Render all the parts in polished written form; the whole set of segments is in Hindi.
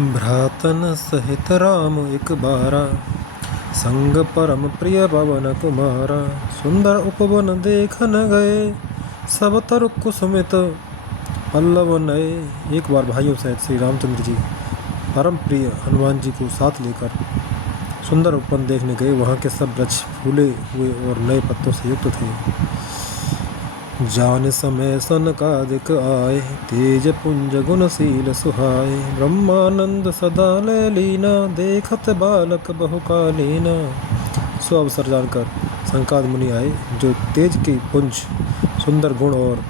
भ्रातन सहित राम एक बारा, संग परम प्रिय पवन कुमारा। सुंदर उपवन देखन गए, सब तरु कुसुमित पल्लव नए। एक बार भाइयों सहित श्री रामचंद्र जी परम प्रिय हनुमान जी को साथ लेकर सुंदर उपवन देखने गए। वहाँ के सब वृक्ष फूले हुए और नए पत्तों से युक्त थे। जान समय सनकादिक आए, तेज पुंज गुणशील सुहाए। ब्रह्मानंद सदा लय लीना, देखत बालक बहुकालीना। सो अवसर जानकर सनकाद मुनि आए, जो तेज के पुंज, सुंदर गुण और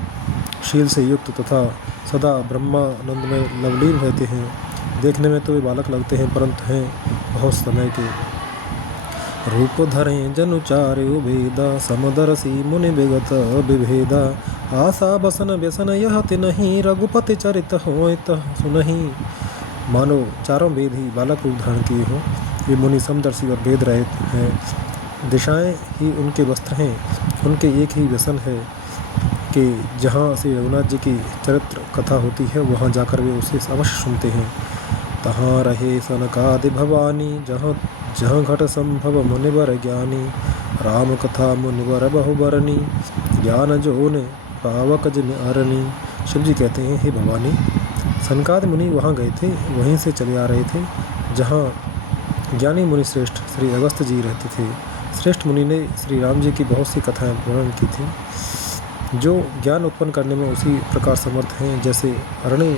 शील से युक्त तथा सदा ब्रह्मानंद में लवलीन रहते हैं। देखने में तो वे बालक लगते हैं, परंतु हैं बहुत समय के। रूप धरें जनुचार्य भेदा, समदरसी मुनि विगत विभेदा। आशा बसन व्यसन यह तिनहि, रघुपति चरित होय तह सुनहि। मानो चारों वेद ही बालक रूप धारण किए हों। ये मुनि समदर्शी और वेद रहित हैं। दिशाएं ही उनके वस्त्र हैं। उनके एक ही व्यसन है कि जहाँ श्री रघुनाथ जी की चरित्र कथा होती है, वहाँ जाकर वे उसे अवश्य सुनते हैं। तहाँ रहे सनकादि भवानी, जहाँ जहाँ घट संभव मुनिवर ज्ञानी। राम कथा मुनिवर बहुबरनी, ज्ञान जो ने पावक जिन अरनी। शिव जी कहते हैं, हे भवानी, सनकादि मुनि वहाँ गए थे, वहीं से चले आ रहे थे जहाँ ज्ञानी मुनि श्रेष्ठ श्री अगस्त्य जी रहते थे। श्रेष्ठ मुनि ने श्री राम जी की बहुत सी कथाएं वर्णन की थी, जो ज्ञान उत्पन्न करने में उसी प्रकार समर्थ हैं जैसे अरण्य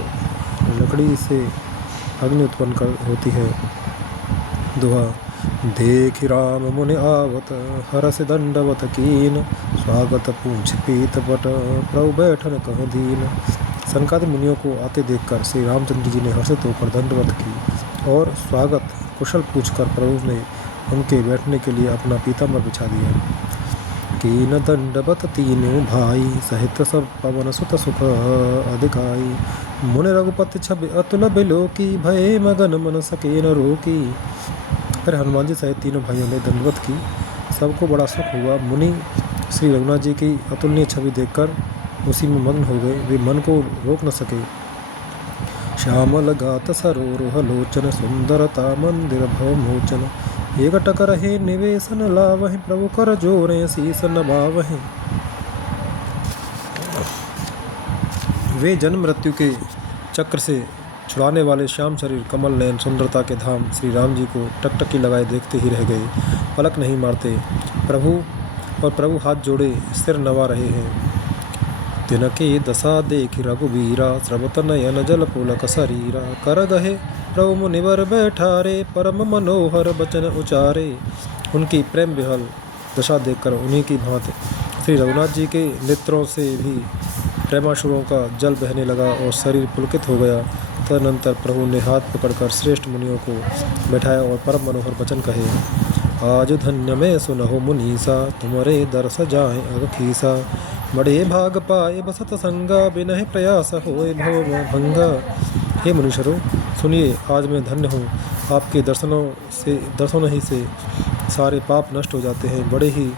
लकड़ी से अग्नि उत्पन्न होती है। दोहा। देख राम मुनि आवत, हरस दंडवत कीन। स्वागत पूछ पीत पट, प्रभु बैठन कह दीन। सनकादि मुनियों को आते देखकर श्री रामचंद्र जी ने हर्षित होकर दंडवत की और स्वागत कुशल पूछकर प्रभु ने उनके बैठने के लिए अपना पीताम्बर बिछा दिया। कीन दंडवत तीनों भाई, सहित सब पवन सुत सुख अधिकाई। मुनि रघुपति छवि अतुल बिलोकी, भय मगन मन सके न रोकी। फिर हनुमान जी सहित तीनों भाइयों ने दंडवत की। सबको बड़ा सुख हुआ। मुनि श्री रघुनाथ जी की अतुलनीय छवि देखकर उसी में मग्न हो गए। वे मन को रोक न सके। श्यामल गात सरोरुह लोचन, सुंदरता मंदिर भव मोचन। एक टक रहे निवेशन लावहि, प्रभु कर जोरे शीस नभावहि। वे जन्म मृत्यु के चक्र से छुड़ाने वाले श्याम शरीर, कमल नयन, सुंदरता के धाम श्री राम जी को टकटकी लगाए देखते ही रह गए। पलक नहीं मारते। प्रभु हाथ जोड़े सिर नवा रहे हैं। तिनके दशा देखि रघुबीरा, स्रवत नयन जल पुलक शरीरा। कर गहे प्रभु मुनिवर बैठारे, परम मनोहर बचन उचारे। उनकी प्रेम विहल दशा देखकर उन्हीं की भांति श्री रघुनाथ जी के नेत्रों से भी प्रेमाशुरों का जल बहने लगा और शरीर पुलकित हो गया। तदनंतर प्रभु ने हाथ पकड़कर श्रेष्ठ मुनियों को बैठाया और परम मनोहर वचन कहे। आज धन्य में सुनहो मुनीसा, तुम्हारे दर्श जाए अगखीसा। बड़े भाग पाए बसत संगा, बिनहि प्रयास होए भव भंगा। हे मुनीश्वरों, सुनिए, आज मैं धन्य हूँ। आपके दर्शनों ही से सारे पाप नष्ट हो जाते हैं। बड़े ही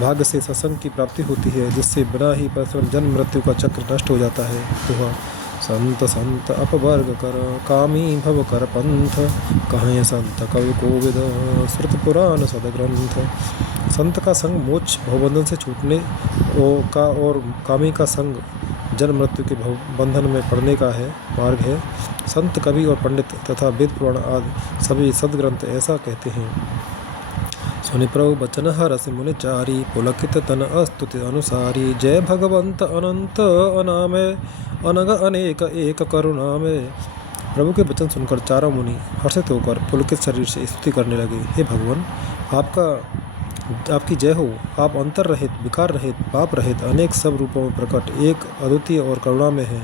भाग्य से सत्संग की प्राप्ति होती है, जिससे बिना ही परिश्रम जन्म मृत्यु का चक्र नष्ट हो जाता है। दोहा। संत संत अपवर्ग कर, कामी भव कर पंथ। कहें संत कवि कोविद, श्रुत पुराण सदग्रंथ। संत का संग मोक्ष भवबंधन से छूटने का और कामी का संग जन्म मृत्यु के बंधन में पड़ने का है मार्ग है। संत कवि और पंडित तथा वेद पुराण आदि सभी सदग्रंथ ऐसा कहते हैं। सुनि प्रभु बचन हरसि मुनि चारी, पुलकित तन अस्तुति अनुसारी। जय भगवंत अनंत अनामय, अनग अनेक एक करुणा में। प्रभु के वचन सुनकर चारों मुनि हर्षित होकर पुलकित शरीर से स्तुति करने लगे। हे भगवान, आपकी जय हो। आप अंतर रहित, विकार रहित, पाप रहित, अनेक सब रूपों में प्रकट, एक अद्वितीय और करुणा में है।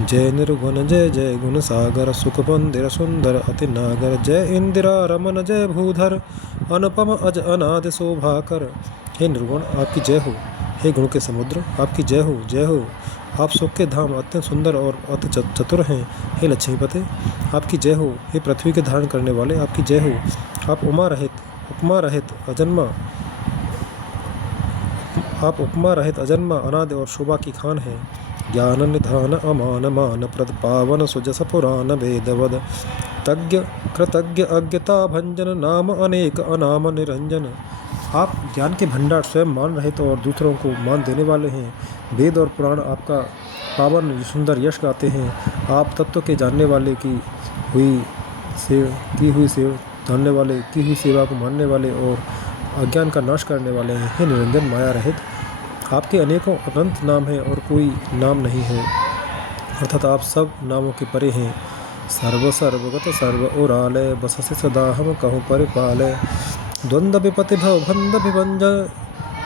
जय निर्गुण जय जय गुण सागर, सुख मंदिर सुंदर अति नागर। जय इंदिरा रमन जय भूधर, अनुपम अज अनादि शोभाकर। हे निर्गुण, आपकी जय हो। हे गुण के समुद्र, आपकी जय हो, जय हो। आप सुख के धाम अत्यंत सुंदर और अति चतुर हैं। हे लक्ष्मीपते, आपकी जय हो। हे पृथ्वी के धारण करने वाले, आपकी जय हो। आप उपमा रहित अजन्मा, अनादि और शोभा की खान हैं। ज्ञान निधान अमान मान प्रद पावन सुजस पुराण वेदवद तज्ञ कृतज्ञ अज्ञता भंजन नाम अनेक अनाम निरंजन। आप ज्ञान के भंडार स्वयं मान रहे तो और दूसरों को मान देने वाले हैं। वेद और पुराण आपका पावन सुंदर यश गाते हैं। आप तत्व के जानने वाले की हुई सेवा को मानने वाले और अज्ञान का नाश करने वाले हैं। हे निरंजन माया रहित, आपके अनेकों अनंत नाम हैं और कोई नाम नहीं है, अर्थात आप सब नामों के परे हैं। सर्व सर्वगत सर्व ओरालय बससे सदा हम कहूँ परिपालय। द्वंद्व विपति भव बंध विभंज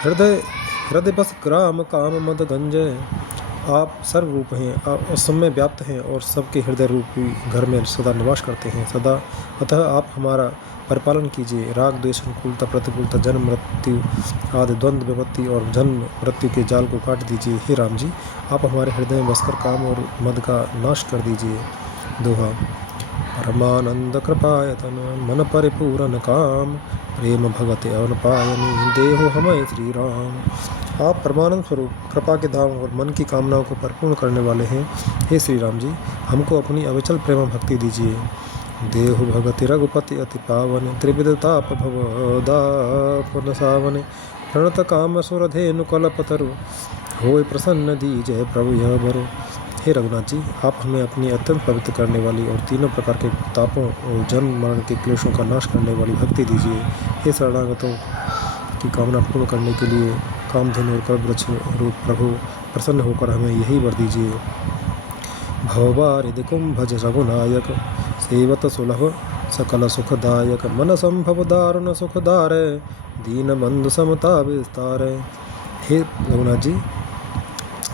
हृदय बस ग्राम काम मद गंजय। आप सर्वरूप हैं, आप सब में व्याप्त हैं और सबके हृदय रूपी घर में सदा निवास करते हैं सदा। अतः आप हमारा परिपालन कीजिए। राग द्वेष अनुकूलता प्रतिकूलता जन्म मृत्यु आदि द्वंद्व विपत्ति और जन्म मृत्यु के जाल को काट दीजिए। हे राम जी, आप हमारे हृदय में बसकर काम और मद का नाश कर दीजिए। दोहा। परमानंद कृपायतन मन परिपूरन काम प्रेम भगति अवन पायनी देहो हमें श्री राम। आप परमानंद स्वरूप कृपा के धाम और मन की कामनाओं को परिपूर्ण करने वाले हैं। हे श्री राम जी, हमको अपनी अविचल प्रेम भक्ति दीजिए। देहो भगति रघुपति अति पावन त्रिविधताप भवदापन सावन प्रणत काम सुर धेनु कल्पतरु होय प्रसन्न दीजय प्रभु यह बरो। हे रघुनाथ जी, आप हमें अपनी अत्यंत पवित्र करने वाली और तीनों प्रकार के तापों और जन्म मरण के क्लेशों का नाश करने वाली भक्ति दीजिए। हे शरणागतों की कामना पूर्ण करने के लिए कामधेनु और कल्पवृक्ष रूप प्रभु प्रसन्न होकर हमें यही वर दीजिए। भवबारिधि कुंभज रघुनायक सेवत सुलभ सकल सुखदायक मन संभव दारुण सुखदार दीन बंधु समता विस्तार। हे रघुनाथ जी,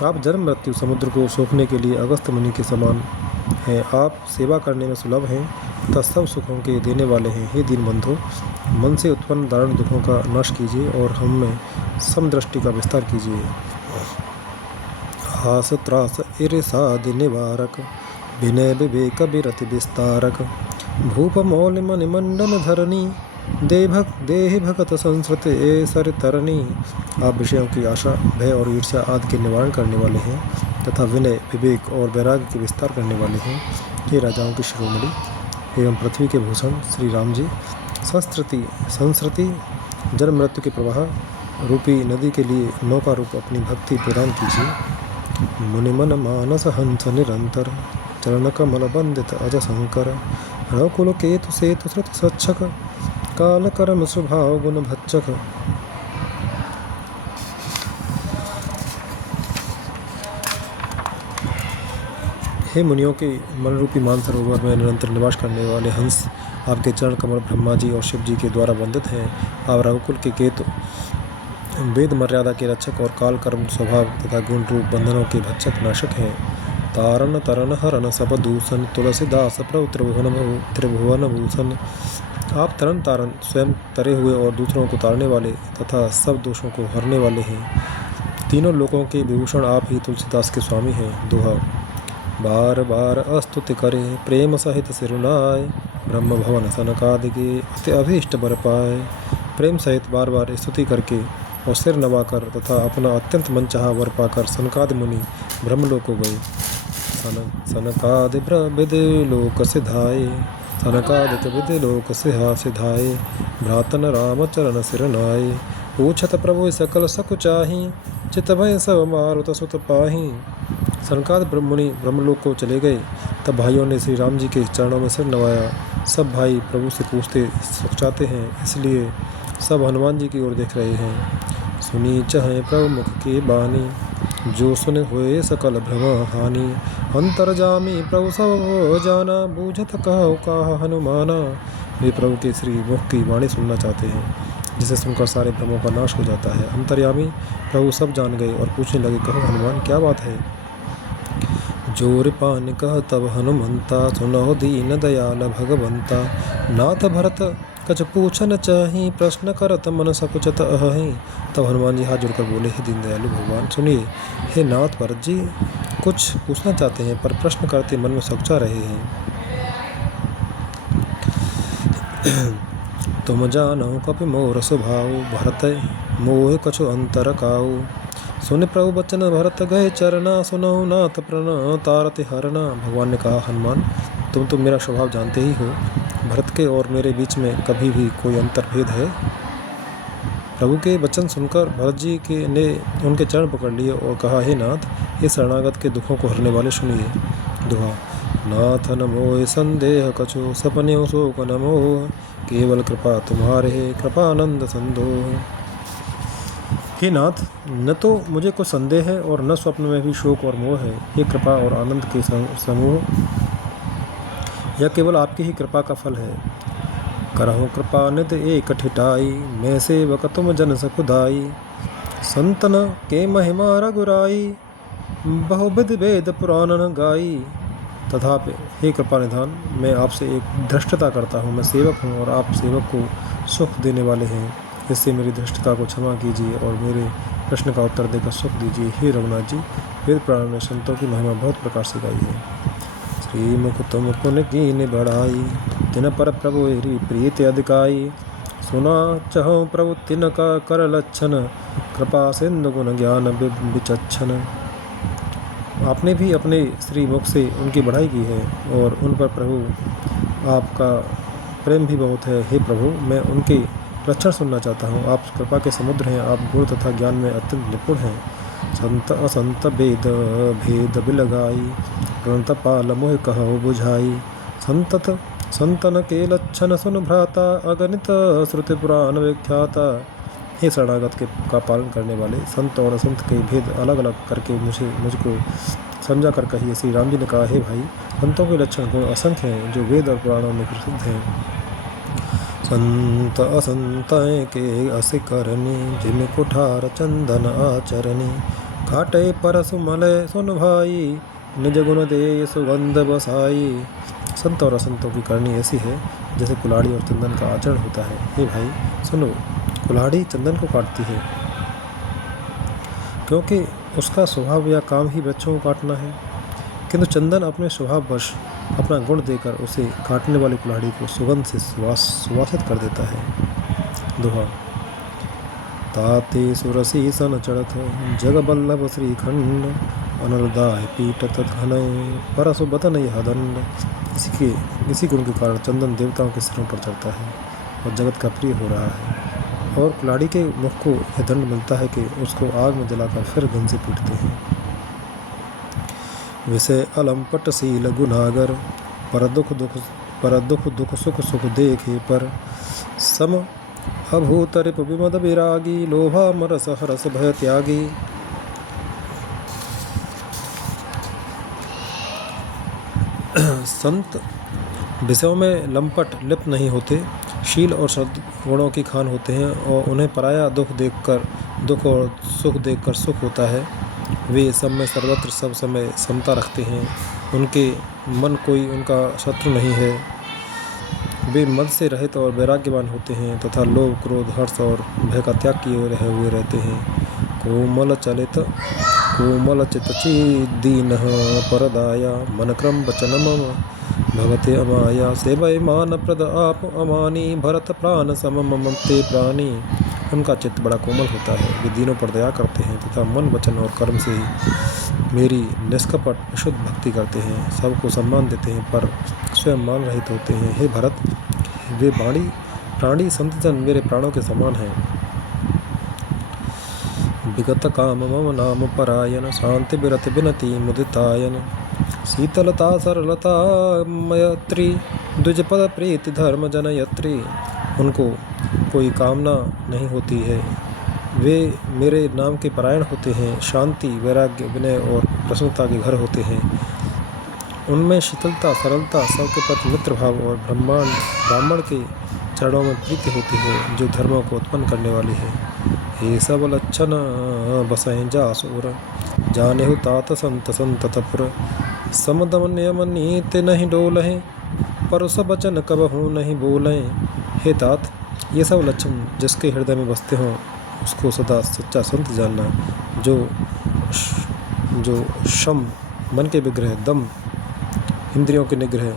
आप जन्म मृत्यु समुद्र को सोखने के लिए अगस्त मुनि के समान हैं। आप सेवा करने में सुलभ हैं तथा सब सुखों के देने वाले हैं। हे दीन बंधु, मन से उत्पन्न दारुण दुखों का नाश कीजिए और हम में समदृष्टि का विस्तार कीजिए। हास त्रास ईर्षादि निवारक विनय विवेक विरति विस्तारक भूप मौल मणिमंडन धरणी देहि भगत संस्कृत ए सर तरणी। आप विषयों की आशा भय और ईर्ष्या आदि के निवारण करने वाले हैं तथा विनय विवेक और वैराग्य के विस्तार करने वाले हैं। हे राजाओं की शिरोमणि एवं पृथ्वी के भूषण श्री राम जी, संस्कृति जन्म मृत्यु के प्रवाह रूपी नदी के लिए नौका रूप अपनी भक्ति प्रदान कीजिए। मुनिमन मानस हंस निरंतर चरण कमल बंदित अज शंकर रघुकुल केतु सेतु श्रुत सच्छक काल कर्म स्वभाव गुण भच्चक। हे मुनियों के मन रूपी मानसरोवर में निरंतर निवास करने वाले हंस, आपके चरण कमल ब्रह्मा जी और शिव जी के द्वारा वंदित हैं। आप रघुकुल के केतु, वेद मर्यादा के रक्षक और काल कर्म स्वभाव तथा गुण रूप बंधनों के भक्षक नाशक हैं। तारण तरन हरण सब दूषण तुलसीदास प्रभु त्रिभुवन भूषण। आप तरन तारण स्वयं तरे हुए और दूसरों को तारने वाले तथा सब दोषों को हरने वाले हैं। तीनों लोकों के विभूषण आप ही तुलसीदास के स्वामी हैं। दोहा। बार बार अस्तुति करे प्रेम सहित सिरुनाय ब्रह्म भवन सनकादिके अति अभीष्ट बर पाए। प्रेम सहित बार बार स्तुति करके और सिर नवाकर तथा अपना अत्यंत मनचाहा वर पाकर सनकादि मुनि ब्रह्मलोक को गए। सनकादि विदि लोक सिधाए सनकादिक विदि लोक सिधाए भ्रातन राम चरण सिरनाए। पूछत प्रभु सकल सकुचाही चित भय सब मारुत सुत पाही। सनकादि मुनि ब्रह्मलोक को चले गए। तब भाइयों ने श्री राम जी के चरणों में सिर नवाया। सब भाई प्रभु से पूछते चाहते हैं, इसलिए सब हनुमान जी की ओर देख रहे हैं। सुनी चाहे प्रभु मुख की बानी जो सुन होए सकल भ्रम हानि। अंतर्जामी प्रभु सब जाना बूझत कहो कहा हनुमाना। वे प्रभु के श्री मुख की वाणी सुनना चाहते हैं जिसे सुनकर सारे भ्रमों का नाश हो जाता है। अंतर्यामी प्रभु सब जान गए और पूछने लगे, कहो हनुमान क्या बात है। जोर पान कह तब हनुमंता सुनो दीन दयाल भगवंता। नाथ भरत कछ पूछन चाही प्रश्न करत मन सकुचत अहि। तब हनुमान जी हाथ जोड़कर बोले, हे दीन दयालु भगवान सुनिए। हे नाथ भरत जी कुछ पूछना चाहते हैं पर प्रश्न करते मन में सकुचा रहे हैं। तुम जानो कपि मोर स्वभाव भरत मोह कछु अंतर काऊ। सुन प्रभु बचन भरत गए चरना, सुनहु नाथ प्रण तारत हरना। भगवान ने कहा, हनुमान तुम तो मेरा स्वभाव जानते ही हो, भरत के और मेरे बीच में कभी भी कोई अंतर्भेद है। प्रभु के वचन सुनकर भरत जी के ने उनके चरण पकड़ लिए और कहा, हे नाथ, हे शरणागत के दुखों को हरने वाले सुनिए। दुआ, नाथ नमो संदेह कछो, सपने शोक नमो, केवल कृपा तुम्हारे कृपानंद संदोह। हे नाथ, न तो मुझे कुछ संदेह है और न स्वप्न में भी शोक और मोह है। हे कृपा और आनंद के समूह, यह केवल आपकी ही कृपा का फल है। करहु कृपा निध एक ठिठाई, मैं सेवक तुम जन सखुदाई। संतन के महिमा रघुराई, बहुविध वेद पुराण गाई। तथापि हे कृपा निधान, मैं आपसे एक धृष्टता करता हूँ। मैं सेवक हूँ और आप सेवक को सुख देने वाले हैं। इससे मेरी धृष्टता को क्षमा कीजिए और मेरे प्रश्न का उत्तर देकर सुख दीजिए। हे रघुनाथ जी, वेद पुराण में संतों की महिमा बहुत प्रकार से गाई है। श्रीमुख तुम पुन कीन बढ़ाई, तिन पर प्रभु प्रीत अधिकाई। सुना चहो प्रभु तिन का कर लक्षण, कृपा सिंधु गुण ज्ञान विचक्षण। आपने भी अपने श्री मुख से उनकी बढ़ाई की है और उन पर प्रभु आपका प्रेम भी बहुत है। हे प्रभु, मैं उनके लक्षण सुनना चाहता हूँ। आप कृपा के समुद्र हैं, आप गुण तथा ज्ञान में अत्यंत निपुण हैं। संत असंत भेद भेद बिलगाई, प्रणत पाल मोह कहो बुझाई। संतन के लक्षण सुन भ्राता, अगणित श्रुति पुराण विख्याता। हे शरणागत के का पालन करने वाले, संत और असंत के भेद अलग अलग करके मुझको समझा कर कहिए। श्री राम जी ने कहा, हे भाई, संतों के लक्षण गुण असंख्य हैं जो वेद और पुराणों में प्रसिद्ध हैं। संत असंत के अस करनी, जिम कुठार चंदन आचरणी। घाटे परसु मलय सुन भाई, निज गुण दे सुगंध बसाई। संत और असंतों की करनी ऐसी है जैसे कुल्हाड़ी और चंदन का आचरण होता है। हे भाई सुनो, कुल्हाड़ी चंदन को काटती है क्योंकि उसका स्वभाव या काम ही वृक्षों को काटना है, किंतु चंदन अपने स्वभाववश अपना गुण देकर उसे काटने वाली कुल्हाड़ी को सुगंध से सुवासित कर देता है। दोहा, ताते सुरसी सन चढ़त, जग बल्लभ श्रीखंड। अनलदाय पीटत घनय, परसु बतन यह दंड। इसी गुण के कारण चंदन देवताओं के सिरों पर चढ़ता है और जगत का प्रिय हो रहा है। और कुल्हाड़ी के मुख को यह दंड मिलता है कि उसको आग में जलाकर फिर घन से पीटते हैं। विषय अलंपट शील गुनागर, पर दुख दुख सुख सुख देखे पर। सम अभूत रिप विमद विरागी, लोभा मरस हरस भय त्यागी। संत विषयों में लंपट लिप्त नहीं होते, शील और सद्गुणों की खान होते हैं और उन्हें पराया दुख और सुख देखकर सुख होता है। वे सब में सर्वत्र सब समय समता रखते हैं, उनके मन कोई उनका शत्रु नहीं है। वे मद से रहित और वैराग्यवान होते हैं तथा लोभ क्रोध हर्ष और भय का त्याग किए रहे हुए रहते हैं। कोमल चितचि दीन परदाया, मन क्रम वचनम भगते अमाया। सेवय मान प्रद आप अमानी, भरत प्राण समम ते प्राणी। उनका चित्त बड़ा कोमल होता है, वे दीनों पर दया करते हैं तथा मन वचन और कर्म से मेरी निष्कपट विशुद्ध भक्ति करते हैं। सबको सम्मान देते हैं पर स्वयं मान रहित होते हैं। हे भरत, वे प्राणी संतजन मेरे प्राणों के समान हैं। विगत काम मम नाम परायण, शांति विरत विनति मुदितायन। शीतलता सरलता मयत्री, द्विजपद प्रीति धर्म जनयत्री। उनको कोई कामना नहीं होती है, वे मेरे नाम के परायण होते हैं। शांति वैराग्य विनय और प्रसन्नता के घर होते हैं। उनमें शीतलता सरलता सबके प्रति मित्र भाव और ब्राह्मण के चरणों में प्रीति होती है जो धर्मों को उत्पन्न करने वाली है। हे सब लक्षण बसहें जासुर, जाने हो तात संत तपुर। समदम नियम नीति नहीं डोलहें, पर सब वचन कबहू नहीं बोलें। हे तात, ये सब लक्षण जिसके हृदय में बसते हों उसको सदा सच्चा संत जानना। जो शम मन के विग्रह, दम इंद्रियों के निग्रह,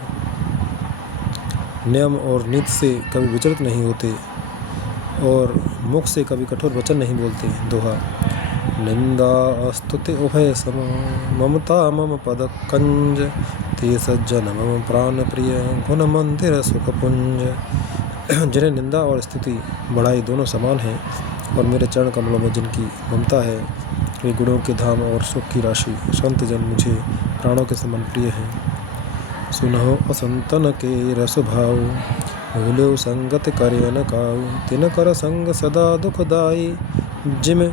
नियम और नीति से कभी विचलित नहीं होते और मुख से कभी कठोर वचन नहीं बोलते। दोहा, निंदा स्तुति उभय सम ममता मम पद कंज ते सज्जन मम प्राण प्रिय गुण मंदिर सुख पुंज। जिन्हें निंदा और स्तुति बढ़ाई दोनों समान हैं और मेरे चरण कमलों में जिनकी ममता है वे गुणों के धाम और सुख की राशि संत जन मुझे प्राणों के समान प्रिय हैं। सुनहो असंतन के रस भाव भूलो संगत करे न काऊ तिन कर संग सदा दुखदाई जिम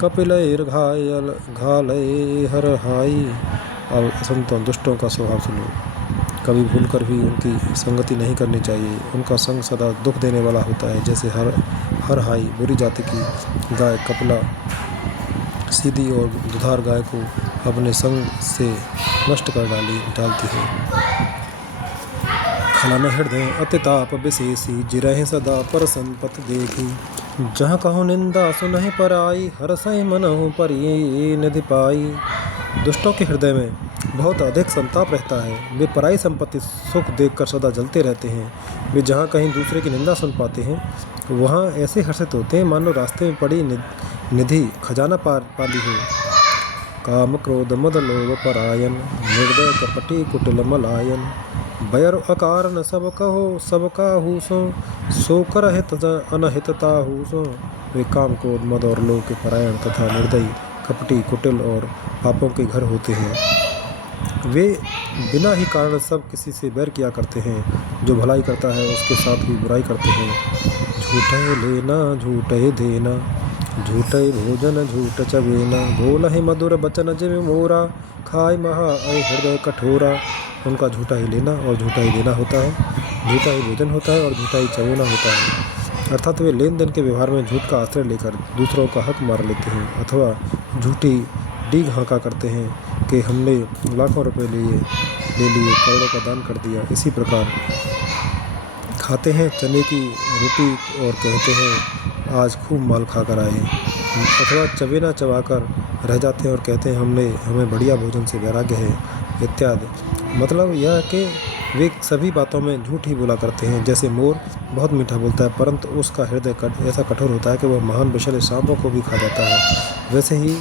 कपिलैर घायल घालय हर हाई। और संतों दुष्टों का स्वभाव सुनो, कभी भूल कर भी उनकी संगति नहीं करनी चाहिए। उनका संग सदा दुख देने वाला होता है। जैसे हर हाई बुरी जाति की गाय कपिला सीधी और दुधार गाय को अपने संग से नष्ट कर डालती है। खलन हृदय अतिताप विशेषी जिरह सदा पर संपत देखी जहाँ कहो निंदा सुनहि पर आई हर सही मनहु पर ये निधि पाई। दुष्टों के हृदय में बहुत अधिक संताप रहता है। वे पराई संपत्ति सुख देखकर सदा जलते रहते हैं। वे जहाँ कहीं दूसरे की निंदा सुन पाते हैं वहाँ ऐसे हर्षित होते हैं मानो रास्ते में पड़ी निधि खजाना पाली हो। काम क्रोध मद लोभ परायन निर्दय कपटी कुटिल मलायन बैर अकारण सब कहो सब काहू सो कर हित अनहितता सो। वे काम क्रोध मद और लोभ के परायण तथा निर्दयी कपटी कुटिल और पापों के घर होते हैं। वे बिना ही कारण सब किसी से बैर किया करते हैं। जो भलाई करता है उसके साथ भी बुराई करते हैं। झूठे लेना झूठे देना झूठे भोजन झूठ चबेना बोल है मधुर बचन जिम मोरा खाए महा ऐ हृदय कठोरा। उनका झूठा ही लेना और झूठा ही देना होता है, झूठा ही भोजन होता है और झूठा ही चबेना होता है। अर्थात वे लेन देन के व्यवहार में झूठ का आश्रय लेकर दूसरों का हक मार लेते हैं अथवा झूठी डीग हाँका करते हैं कि हमने लाखों रुपए ले लिए करोड़ों का दान कर दिया। इसी प्रकार खाते हैं चने की रोटी और कहते हैं आज खूब माल खा कर आए, अथवा चबेना चबाकर रह जाते हैं और कहते हैं हमें बढ़िया भोजन से वैराग्य है इत्यादि। मतलब यह है कि वे सभी बातों में झूठ ही बोला करते हैं। जैसे मोर बहुत मीठा बोलता है परंतु उसका हृदय ऐसा कठोर होता है कि वह महान विषैले सांपों को भी खा जाता है। वैसे ही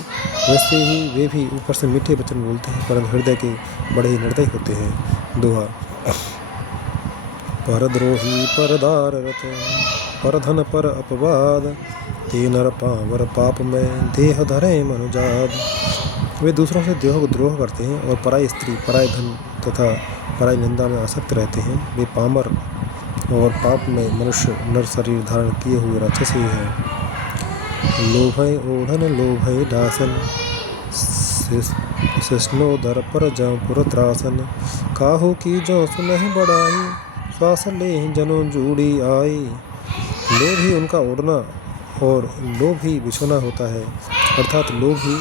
वे भी ऊपर से मीठे वचन बोलते हैं परंतु हृदय के बड़े ही निर्दयी होते हैं। दोहा परद्रोही परदार रत परधन पर अपवाद ते नर पावर पाप में देह धरे मनुजाद। वे दूसरों से द्रोह करते हैं और पराई स्त्री पराई धन तथा पराई निंदा में आसक्त रहते हैं। वे पामर और पाप में मनुष्य नर शरीर धारण किए हुए राक्षस ही हैं। लोभय ओढ़न लोभय दासन शिष्णो दर पर जौ पुर त्रासन काहू की जो सुनहि बढ़ाई श्वास ले जनो जूड़ी आई। लोभ ही उनका ओढ़ना और लोभ ही बिछोना होता है। अर्थात लोभ ही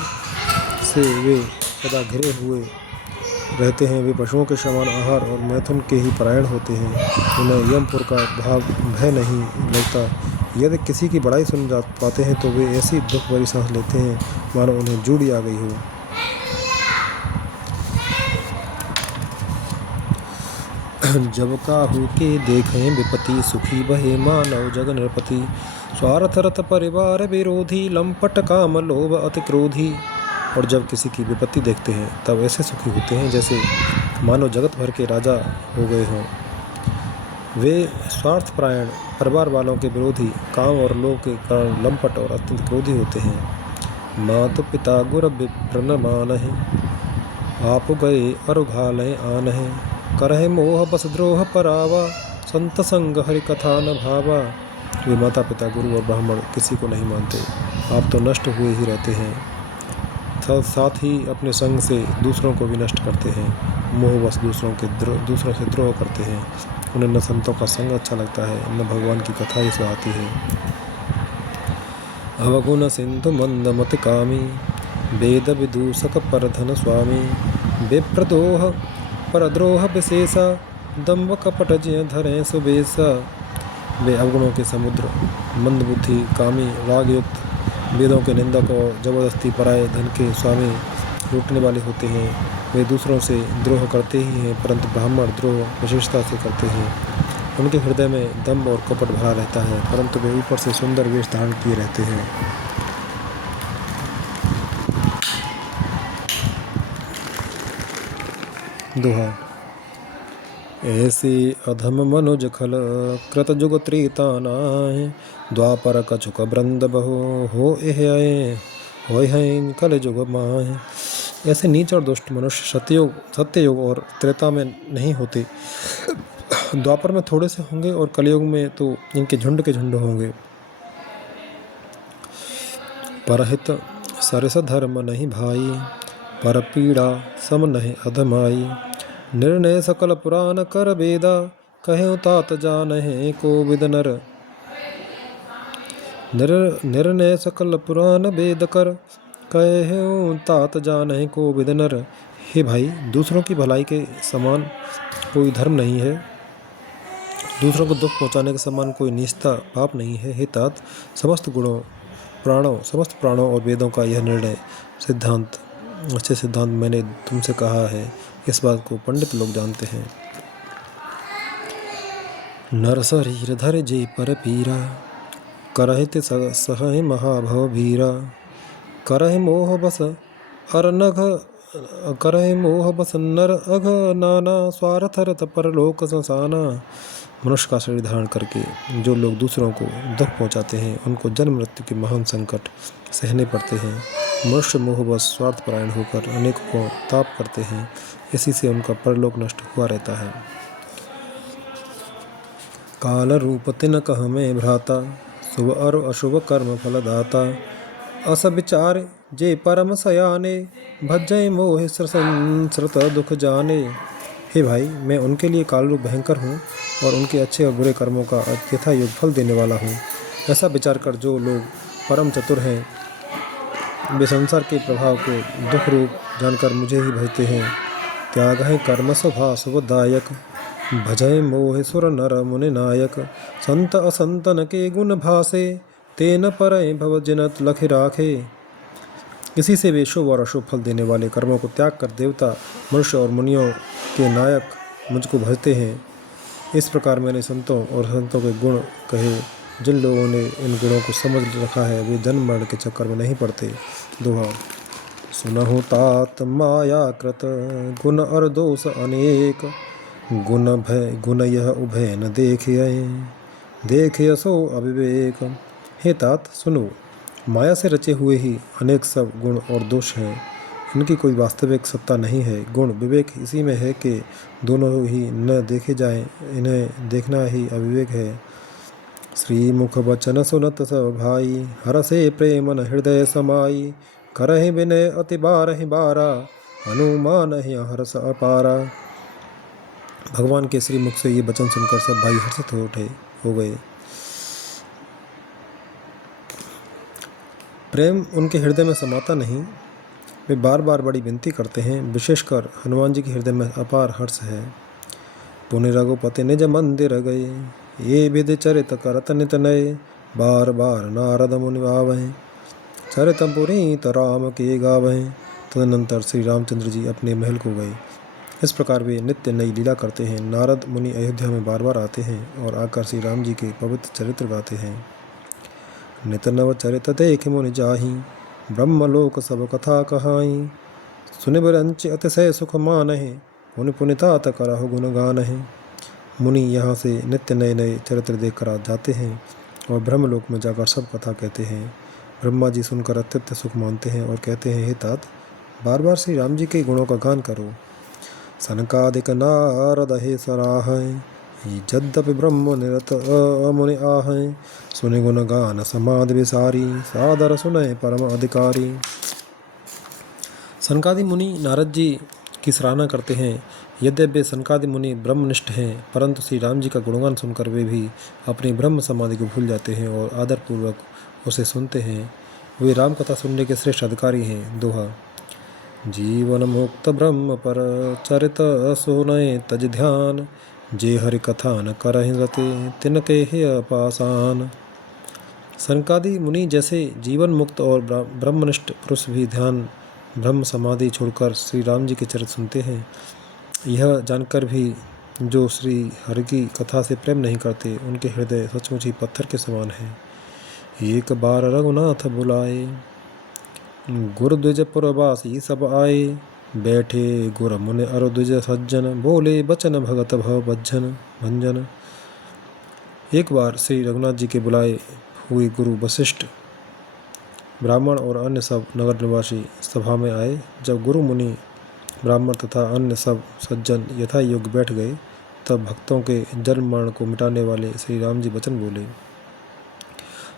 से वे सदा घिरे हुए रहते हैं। वे पशुओं के समान आहार और मैथुन के ही परायण होते हैं। उन्हें यमपुर का भय नहीं लगता। यदि किसी की बड़ाई सुन पाते हैं तो वे ऐसी दुख भरी सांस लेते हैं मानो उन्हें जूड़ी आ गई हो। जब काहू के देखें विपत्ति सुखी बहे मानव जग नृपति स्वार्थ रत परिवार विरोधी लंपट काम लोभ अति क्रोधी। और जब किसी की विपत्ति देखते हैं तब ऐसे सुखी होते हैं जैसे मानो जगत भर के राजा हो गए हों। वे स्वार्थपरायण परिवार वालों के विरोधी काम और लोभ के कारण लंपट और अत्यंत क्रोधी होते हैं। मातु पिता गुर विप्र मानहि आप गए अरुघालय आनहि करहे मोह बस द्रोह परावा संत संग हरि कथा न भावा। वे माता पिता गुरु और ब्राह्मण किसी को नहीं मानते, आप तो नष्ट हुए ही रहते हैं। साथ ही अपने संग से दूसरों को भी नष्ट करते हैं। मोहवश दूसरों से द्रोह करते हैं। उन्हें न संतों का संग अच्छा लगता है न भगवान की कथा ही सुहाती है। अवगुण सिंधु मंदमति कामी वेद विदूषक परधन स्वामी विप्रदोह परद्रोह विशेषा दम्भ कपट जिय धरे सुबेसा। वे अवगुणों के समुद्र मंदबुद्धि कामी रागयुक्त वेदों के निंदक और जबरदस्ती पराये धन के स्वामी लूटने वाले होते हैं। वे दूसरों से द्रोह करते ही हैं परंतु ब्राह्मण द्रोह विशेषता से करते हैं। उनके हृदय में दम्भ और कपट भरा रहता है परंतु वे ऊपर से सुंदर वेश धारण किए रहते हैं। दोहा। ऐसे अधम मनुज खल कृत जुग त्रेता नाय, द्वापर कछुक वृंद बहु हो आए, होय हैं कल जुग माय। ऐसे नीच और दुष्ट मनुष्य सत्ययुग और त्रेता में नहीं होते, द्वापर में थोड़े से होंगे और कलयुग में तो इनके झुंड के झुंड होंगे। परहित सरस धर्म नहीं भाई, पर पीड़ा सम नहीं अधमाई। निर्णय सकल पुराण कर वेदा, कहे तात जानहि को विद नर। निर्णय सकल पुराण वेद कर, कहे तात जानहि को विद नर। हे भाई, दूसरों की भलाई के समान कोई धर्म नहीं है, दूसरों को दुख पहुंचाने के समान कोई निष्ठा पाप नहीं है। हे तात, समस्त प्राणों और वेदों का यह निर्णय सिद्धांत, अच्छे सिद्धांत मैंने तुमसे कहा है, इस बात को पंडित लोग जानते हैं। नर शरीर धर जे पर पीरा, करहित सहहि महाभव भीरा। करहि मोह बस अरनघ, करहि मोह बस नर अघ नाना, स्वार्थ रत परलोक संसाना। मनुष्य का शरीर धारण करके जो लोग दूसरों को दुख पहुंचाते हैं, उनको जन्म मृत्यु के महान संकट सहने पड़ते हैं। मनुष्य मोहवश स्वार्थपरायण होकर अनेकों को ताप करते हैं, इसी से उनका परलोक नष्ट हुआ रहता है। काल रूप तिनक हमें भ्राता, शुभ और अशुभ कर्म फलदाता। अस विचार जे परम सयाने, भजय मोह संसृत दुख जाने। हे भाई, मैं उनके लिए काल रूप भयंकर हूँ और उनके अच्छे और बुरे कर्मों का यथा योग फल देने वाला हूँ। ऐसा विचार कर जो लोग परम चतुर हैं, वे संसार के प्रभाव को दुख रूप जानकर मुझे ही भजते हैं। त्याग है कर्म स्वभाव शुभदायक, भजय मोह सुर नर मुनि नायक। संत असंतन के गुण भासे, तेन पर भव जिनत लख राखे। इसी से वे शुभ और अशुभ फल देने वाले कर्मों को त्याग कर देवता, मनुष्य और मुनियों के नायक मुझको भजते हैं। इस प्रकार मैंने संतों के गुण कहे। जिन लोगों ने इन गुणों को समझ रखा है, वे जन्म मरण के चक्कर में नहीं पड़ते। दोहा। सुनहु तात माया कृत, गुण और दोष अनेक। गुण यह उभय न देखे सो अविवेक। हे तात, सुनो, माया से रचे हुए ही अनेक सब गुण और दोष हैं, इनकी कोई वास्तविक सत्ता नहीं है। गुण विवेक इसी में है कि दोनों ही न देखे जाएं, इन्हें देखना ही अविवेक है। श्री मुख वचन सुनत सब भाई, हरसे प्रेमन हृदय समाई। करहि विनय अति बारहि बारा, हनुमान ही हर्ष अपारा। भगवान के श्री मुख से ये वचन सुनकर सब भाई हर्षित हो गए। प्रेम उनके हृदय में समाता नहीं, वे बार बार बड़ी विनती करते हैं। विशेषकर हनुमान जी के हृदय में अपार हर्ष है। पुनि रघुपति निज मंदिर गए, ये विधि चरित करत नित नये। बार बार नारद मुनि आवै, चरित पुनीत राम के गावै। तदनंतर श्री रामचंद्र जी अपने महल को गए। इस प्रकार वे नित्य नई लीला करते हैं। नारद मुनि अयोध्या में बार बार आते हैं और आकर श्री राम जी के पवित्र चरित्र गाते हैं। नित नव चरित देख मुनि जाहि, ब्रह्मलोक सब कथा कहाई। सुनिब रंच अतिशय सुख मानहि, मुनि पुनितात करहु गुण गानहि। मुनि यहाँ से नित्य नए नए चरित्र देख कर जाते हैं और ब्रह्मलोक में जाकर सब कथा कहते हैं। ब्रह्मा जी सुनकर अत्यंत सुख मानते हैं और कहते हैं, हे तात, बार बार श्री राम जी के गुणों का गान करो। सनकादिक नारद हे सराहै, यद्यपि ब्रह्म निरत मुनि आहै। सुनि गुण गान समाधि विसारी, सादर सुनय परम अधिकारी। सनकादि मुनि नारद जी की सराहना करते हैं। यद्यपि सनकादि मुनि ब्रह्मनिष्ठ हैं, परंतु श्री राम जी का गुणगान सुनकर वे भी अपनी ब्रह्म समाधि को भूल जाते हैं और आदरपूर्वक उसे सुनते हैं। वे राम कथा सुनने के श्रेष्ठ अधिकारी हैं। दोहा। जीवन मुक्त ब्रह्म पर चरित सुनय तज ध्यान, जे हरि कथा न करहि रते तिनके हे अपासान। सनकादि मुनि जैसे जीवन मुक्त और ब्रह्मनिष्ठ पुरुष भी ध्यान ब्रह्म समाधि छोड़कर श्री राम जी के चरित्र सुनते हैं। यह जानकर भी जो श्री हरि की कथा से प्रेम नहीं करते, उनके हृदय सचमुच ही पत्थर के समान है। एक बार रघुनाथ बुलाए, गुरु द्विज पुरवासी सब आए। बैठे गुर मुनि अरु द्विज सज्जन, बोले बचन भगत भव भंजन। एक बार श्री रघुनाथ जी के बुलाए हुए गुरु वशिष्ठ, ब्राह्मण और अन्य सब नगर निवासी सभा में आए। जब गुरु मुनि, ब्राह्मण तथा अन्य सब सज्जन यथा योग्य बैठ गए, तब भक्तों के जन्म मरण को मिटाने वाले श्री राम जी वचन बोले।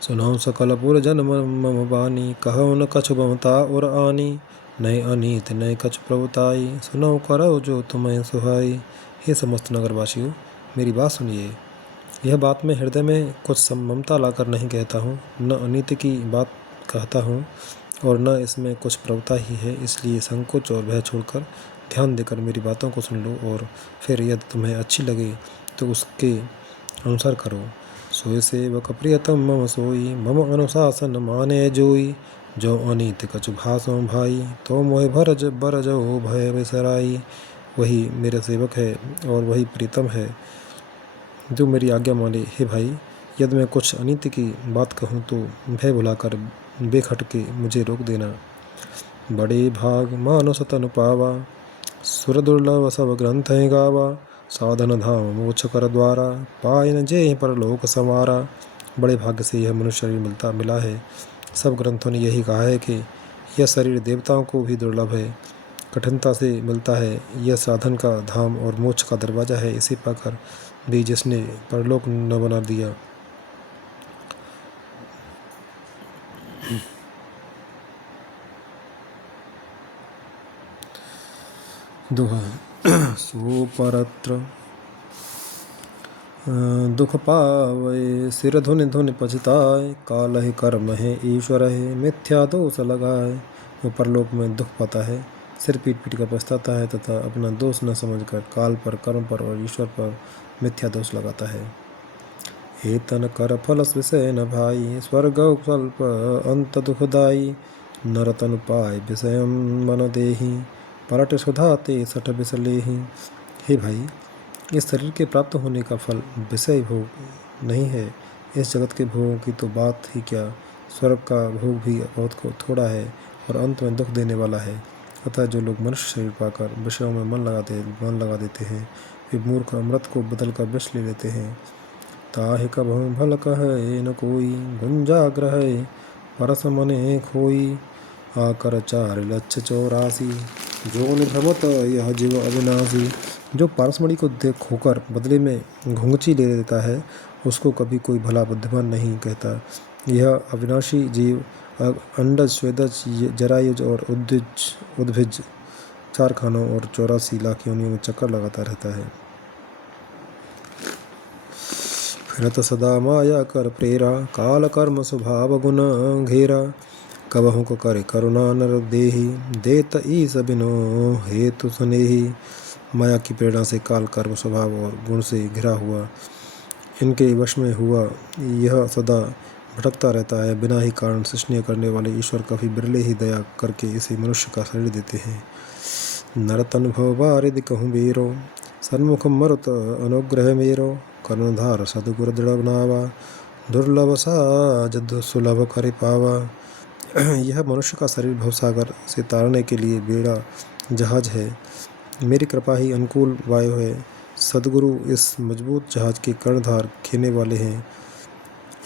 सुनहु सकल पुर जन मम बानी, कहु न कछु ममता और आनी। नहीं अनीत नहीं कछु प्रभुताई, सुनहु करौ जो तुम्हें सुहाई। हे समस्त नगरवासियों, मेरी बात सुनिए। यह बात मैं हृदय में कुछ ममता लाकर नहीं कहता हूँ, न अनीति की बात कहता हूँ और न इसमें कुछ प्रभुता ही है। इसलिए संकोच और भय छोड़कर ध्यान देकर मेरी बातों को सुन लो और फिर यदि तुम्हें अच्छी लगे तो उसके अनुसार करो। सोय सेवक प्रियतम मम सोई, मम अनुशासन माने जोई। जो अनीत कछु भाषो भाई, तो मोह भरज बरजो भय बिसराई। वही मेरा सेवक है और वही प्रीतम है जो मेरी आज्ञा माने। हे भाई, यदि मैं कुछ अनीति की बात कहूँ तो भय भुलाकर बेखटके मुझे रोक देना। बड़े भाग मानुष तनु पावा, सुर दुर्लभ सब ग्रंथ गावा। साधन धाम मोक्ष कर द्वारा, पाए न जे परलोक संवारा। बड़े भाग्य से यह मनुष्य शरीर मिला है। सब ग्रंथों ने यही कहा है कि यह शरीर देवताओं को भी दुर्लभ है, कठिनता से मिलता है। यह साधन का धाम और मोक्ष का दरवाजा है। इसे पाकर भी जिसने परलोक न बना दिया, दोहा सो परत्र दुख पावे, सिर धुनि धुनि पछताए। काल है कर्म है ईश्वर है, मिथ्या दोष लगाए। वो परलोक में दुख पाता है, सिर पीट पीट कर पछताता है तथा अपना दोष न समझकर काल पर, कर्म पर और ईश्वर पर मिथ्या दोष लगाता है। हे तन कर फल विषय न भाई, स्वर्ग स्वल्प अंत दुखदाई। नर तन पाय विषय मन देही, पलट सुधाते सठ बिसलेही। हे भाई, इस शरीर के प्राप्त होने का फल विषय भोग नहीं है। इस जगत के भोगों की तो बात ही क्या, स्वर्ग का भोग भी बहुत को थोड़ा है और अंत में दुख देने वाला है। अतः जो लोग मनुष्य शरीर पाकर विषयों में मन लगा देते हैं, वे मूर्ख अमृत को बदल कर विष ले लेते हैं। ताहि कभु भल कहे न कोई, गुंजाग्रह परस मने खोई। आकर 4 लक्ष 84, जो निभ्रमत यह जीव अविनाशी। जो पारसमणि को देख खोकर बदले में घुंघची ले लेता है, उसको कभी कोई भला बुद्धिमान नहीं कहता। यह अविनाशी जीव अंडज, स्वेदज, जरायुज और उद्भिज 4 खानों और 84 लाख योनियों में चक्कर लगाता रहता है। फिरत सदा माया कर प्रेरा, काल कर्म स्वभाव गुण घेरा। कबहु को करे करुणा नर देही, देत ईस बिनो हेतु स्नेही। माया की प्रेरणा से काल, कर्म, स्वभाव और गुण से घिरा हुआ, इनके वश में हुआ यह सदा भटकता रहता है। बिना ही कारण सृष्टि करने वाले ईश्वर कभी बिरले ही दया करके इसे मनुष्य का शरीर देते हैं। नर तन भव बारिद कहूँ बेरो, सन्मुख मरुत अनुग्रह मेरो। कर्णधार सदगुर दृढ़ बनावा, दुर्लभ साज सुलभ कर पावा। यह मनुष्य का शरीर भवसागर से तारने के लिए बेड़ा जहाज है। मेरी कृपा ही अनुकूल वायु है। सदगुरु इस मजबूत जहाज के कर्णधार खेने वाले हैं।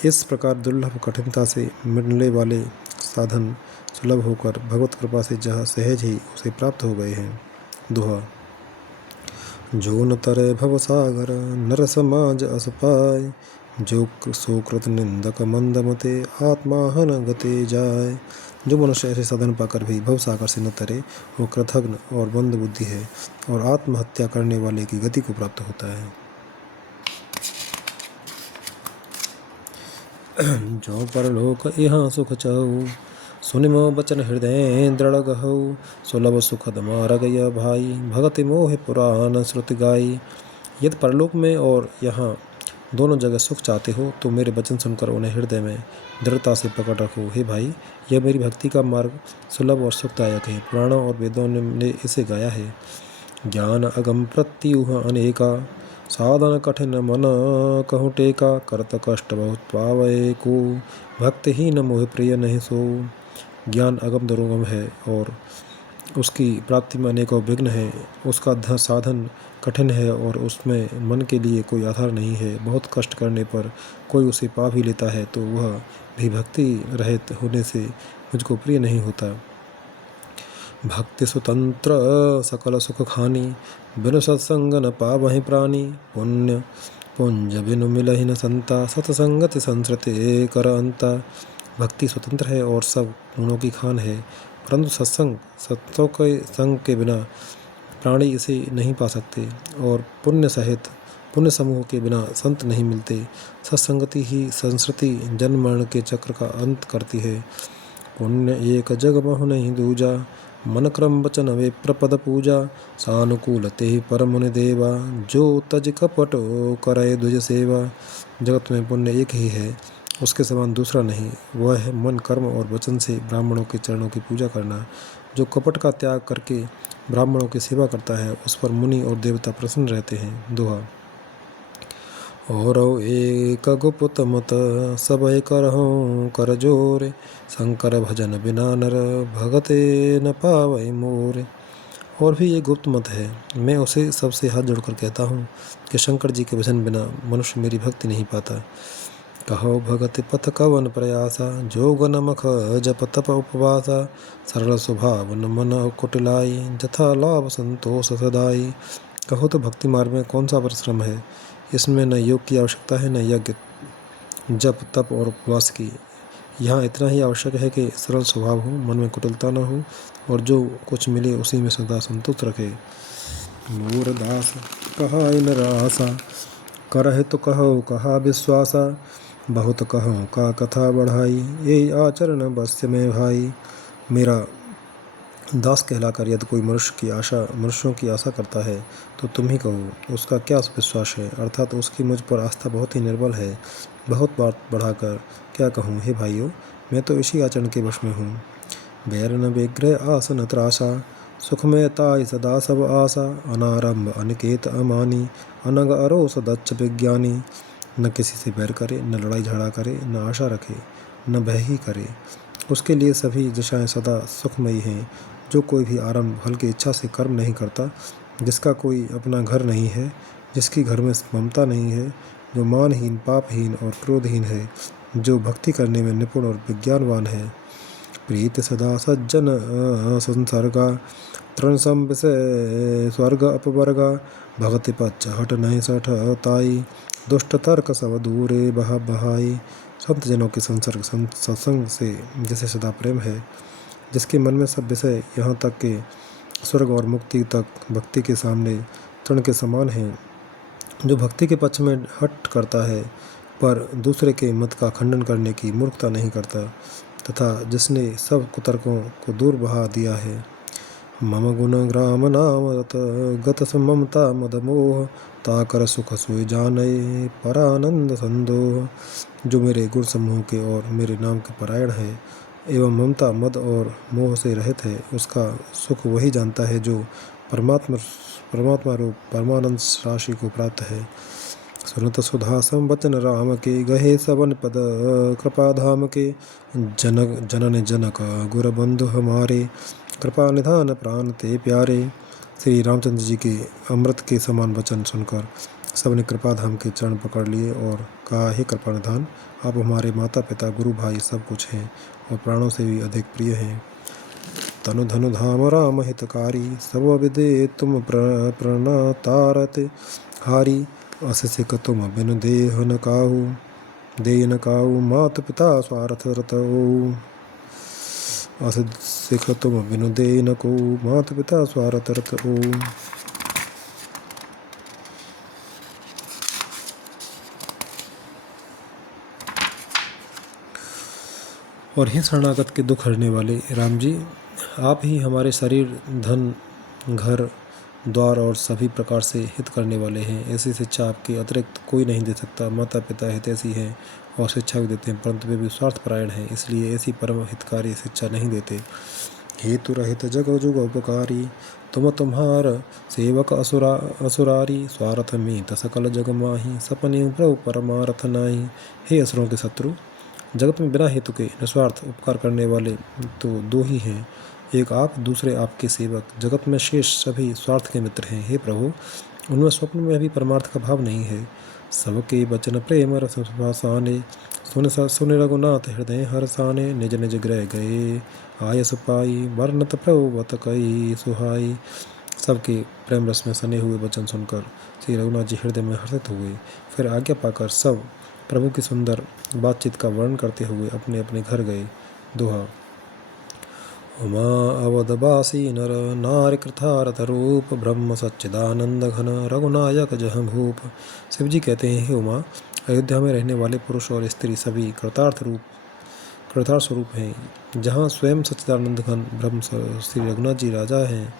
इस प्रकार दुर्लभ कठिनता से मिलने वाले साधन सुलभ होकर भगवत कृपा से जहाँ सहज ही उसे प्राप्त हो गए हैं। दोहा जो न तरे भव सागर, नर समाज अस पाए। जो सोकृत निंदक मंदमते, आत्माहन गते जाए। जो मनुष्य ऐसे साधन पाकर भी भव सागर से न तरे, वो कृतघ्न और मंद बुद्धि है और आत्महत्या करने वाले की गति को प्राप्त होता है। जो परलोक यहाँ सुख चाहु, सुनिमो बचन हृदय दृढ़ गहु। सुलभ सुखद मार्ग यह भाई, भगति मोह पुराण श्रुति गाई। यदि परलोक में और यहाँ दोनों जगह सुख चाहते हो तो मेरे वचन सुनकर उन्हें हृदय में दृढ़ता से पकड़ रखो। हे भाई, यह मेरी भक्ति का मार्ग सुलभ और सुखदायक है। पुराणों और वेदों ने इसे गाया है। ज्ञान अगम प्रत्युह अनेका, साधन कठिन मन कहु टेका। करत कष्ट बहुत पावे को, भक्तिहीन मोह प्रिय नहीं सो। ज्ञान अगम दुर्गम है और उसकी प्राप्ति में अनेकों विघ्न है, उसका साधन कठिन है और उसमें मन के लिए कोई आधार नहीं है। बहुत कष्ट करने पर कोई उसे पा भी लेता है तो वह भी भक्ति रहित होने से मुझको प्रिय नहीं होता। भक्ति स्वतंत्र सकल सुख खानी, बिनु सत्संग न पावहि प्राणी। पुण्य पुंज बिनु मिलहि न संता, सतसंगति संसृते कर अंता। भक्ति स्वतंत्र है और सब गुणों की खान है, परंतु सत्संग के संग के बिना प्राणी इसे नहीं पा सकते, और पुण्य समूह के बिना संत नहीं मिलते। सत्संगति ही संस्कृति जन्म मरण के चक्र का अंत करती है। पुण्य एक जग महु नहीं दूजा, मन क्रम वचन वे प्रपद पूजा। सानुकूल ते परम मुनि देवा, जो तज कपट करे द्विज सेवा। जगत में पुण्य एक ही है, उसके समान दूसरा नहीं। वह है मन कर्म और वचन से ब्राह्मणों के चरणों की पूजा करना। जो कपट का त्याग करके ब्राह्मणों की सेवा करता है, उस पर मुनि और देवता प्रसन्न रहते हैं। दोहा। और एक गुप्त मत सबय करहु कर जोर, शंकर भजन बिना नर भगते न पावै मोर। और भी एक गुप्त मत है, मैं उसे सबसे हाथ जोड़कर कहता हूँ कि शंकर जी के भजन बिना मनुष्य मेरी भक्ति नहीं पाता। कहो भगति पथ कवन प्रयासा, जोग नमख जप तप उपवासा। सरल स्वभाव न मन कुटिलाई, जथा लाभ संतोष सदाई। कहो तो भक्ति मार्ग में कौन सा परिश्रम है। इसमें न योग की आवश्यकता है, न यज्ञ जप तप और उपवास की। यहाँ इतना ही आवश्यक है कि सरल स्वभाव हो, मन में कुटिलता न हो, और जो कुछ मिले उसी में सदा संतुष्ट रखे। मोर दास कहा न रासा, करहे तो कहो कहा विश्वासा। बहुत कहो का कथा बढ़ाई, ये आचरण बस्य में भाई। मेरा दास कहलाकर यदि कोई मनुष्यों की आशा करता है तो तुम ही कहो उसका क्या विश्वास है, अर्थात उसकी मुझ पर आस्था बहुत ही निर्बल है। बहुत बात बढ़ाकर क्या कहूँ हे भाइयों, मैं तो इसी आचरण के वश में हूँ। बैर न विग्रह आस न त्रासा, सुख में ताई सदा सब आशा। अनारंभ अनिकेत अमानी, अनग अरोस दक्ष विज्ञानी। न किसी से बैर करे, न लड़ाई झगड़ा करे, न आशा रखे, न भय ही करे। उसके लिए सभी दिशाएं सदा सुखमयी हैं। जो कोई भी आरंभ फल की इच्छा से कर्म नहीं करता, जिसका कोई अपना घर नहीं है, जिसकी घर में ममता नहीं है, जो मानहीन पापहीन और क्रोधहीन है, जो भक्ति करने में निपुण और विज्ञानवान है। प्रीत सदा सज्जन संसर्गा, तृण सम विषय स्वर्ग अपवर्गा। भगति पच्च हट नहीं सठ ताई, दुष्ट तर्क सब दूरे बहा बहाई। संत जनों के सत्संग से जैसे सदा प्रेम है, जिसके मन में सब विषय यहाँ तक कि स्वर्ग और मुक्ति तक भक्ति के सामने तृण के समान हैं। जो भक्ति के पक्ष में हट करता है पर दूसरे के मत का खंडन करने की मूर्खता नहीं करता, तथा जिसने सब कुतर्कों को दूर बहा दिया है। मम गुण ग्राम नाम रत गत ममता मद मोह, ताकर सुख सोई जानय परानंद संदोह। जो मेरे गुण समूह के और मेरे नाम के परायण है एवं ममता मद और मोह से रहित है, उसका सुख वही जानता है जो परमात्मा रूप परमानंद राशि को प्राप्त है। सुनत सुधा सम वचन राम के, गहे सवन पद कृपा धाम के। जनन जनक गुर बंधु हमारे, कृपा निधान प्राण ते प्यारे। श्री रामचंद्र जी के अमृत के समान वचन सुनकर सबने कृपा धाम के चरण पकड़ लिए और कहा, हे कृपा निधान, आप हमारे माता पिता गुरु भाई सब कुछ हैं और प्राणों से भी अधिक प्रिय हैं। तनु धनु धाम राम हितकारी, सब विदे तुम प्रणतारत हारी। अस सिख तुम बिन देह न काहू, देह न काहू मात पिता स्वार्थ रतऊ। अस सिख तुम बिनु देह न को, मात पिता स्वार्थ रतऊ। और ही शरणागत के दुख हरने वाले राम जी, आप ही हमारे शरीर धन घर द्वार और सभी प्रकार से हित करने वाले हैं। ऐसी शिक्षा आपके अतिरिक्त कोई नहीं दे सकता। माता पिता हितैषी हैं और शिक्षा भी देते हैं, परंतु वे भी स्वार्थपरायण हैं, इसलिए ऐसी परम हितकारी शिक्षा नहीं देते। हेतु रहित जग जुग उपकारी, तुम तुम्हार सेवक असुरारी। स्वार्थ मीत सकल जग माही, सपने प्रभु परमार्थ नाही। हे असुरों के शत्रु, जगत में बिना हेतु के निस्वार्थ उपकार करने वाले तो दो ही हैं, एक आप, दूसरे आपके सेवक, जगत में शेष सभी स्वार्थ के मित्र हैं। हे प्रभु, उनमें स्वप्न में भी परमार्थ का भाव नहीं है। सबके बचन प्रेम रस सुभासाने, सुन रघुनाथ हृदय हरसाने, निज निज ग्रह गए आयस पाई, वर्णत प्रभुवत कई सुहाई। सबके प्रेम रस में सने हुए वचन सुनकर श्री रघुनाथ जी हृदय में हर्षित हुए। फिर आज्ञा पाकर सब प्रभु की सुंदर बातचीत का वर्णन करते हुए अपने अपने घर गए। दोहा। उमा अवधवासी नर नार कृथारथ रूप, ब्रह्म सच्चिदानंद घन रघुनायक जह भूप। शिव जी कहते हैं, हे उमा, अयोध्या में रहने वाले पुरुष और स्त्री सभी कृतार्थ स्वरूप हैं, जहाँ स्वयं सच्चिदानंद घन ब्रह्म श्री रघुनाथ जी राजा हैं।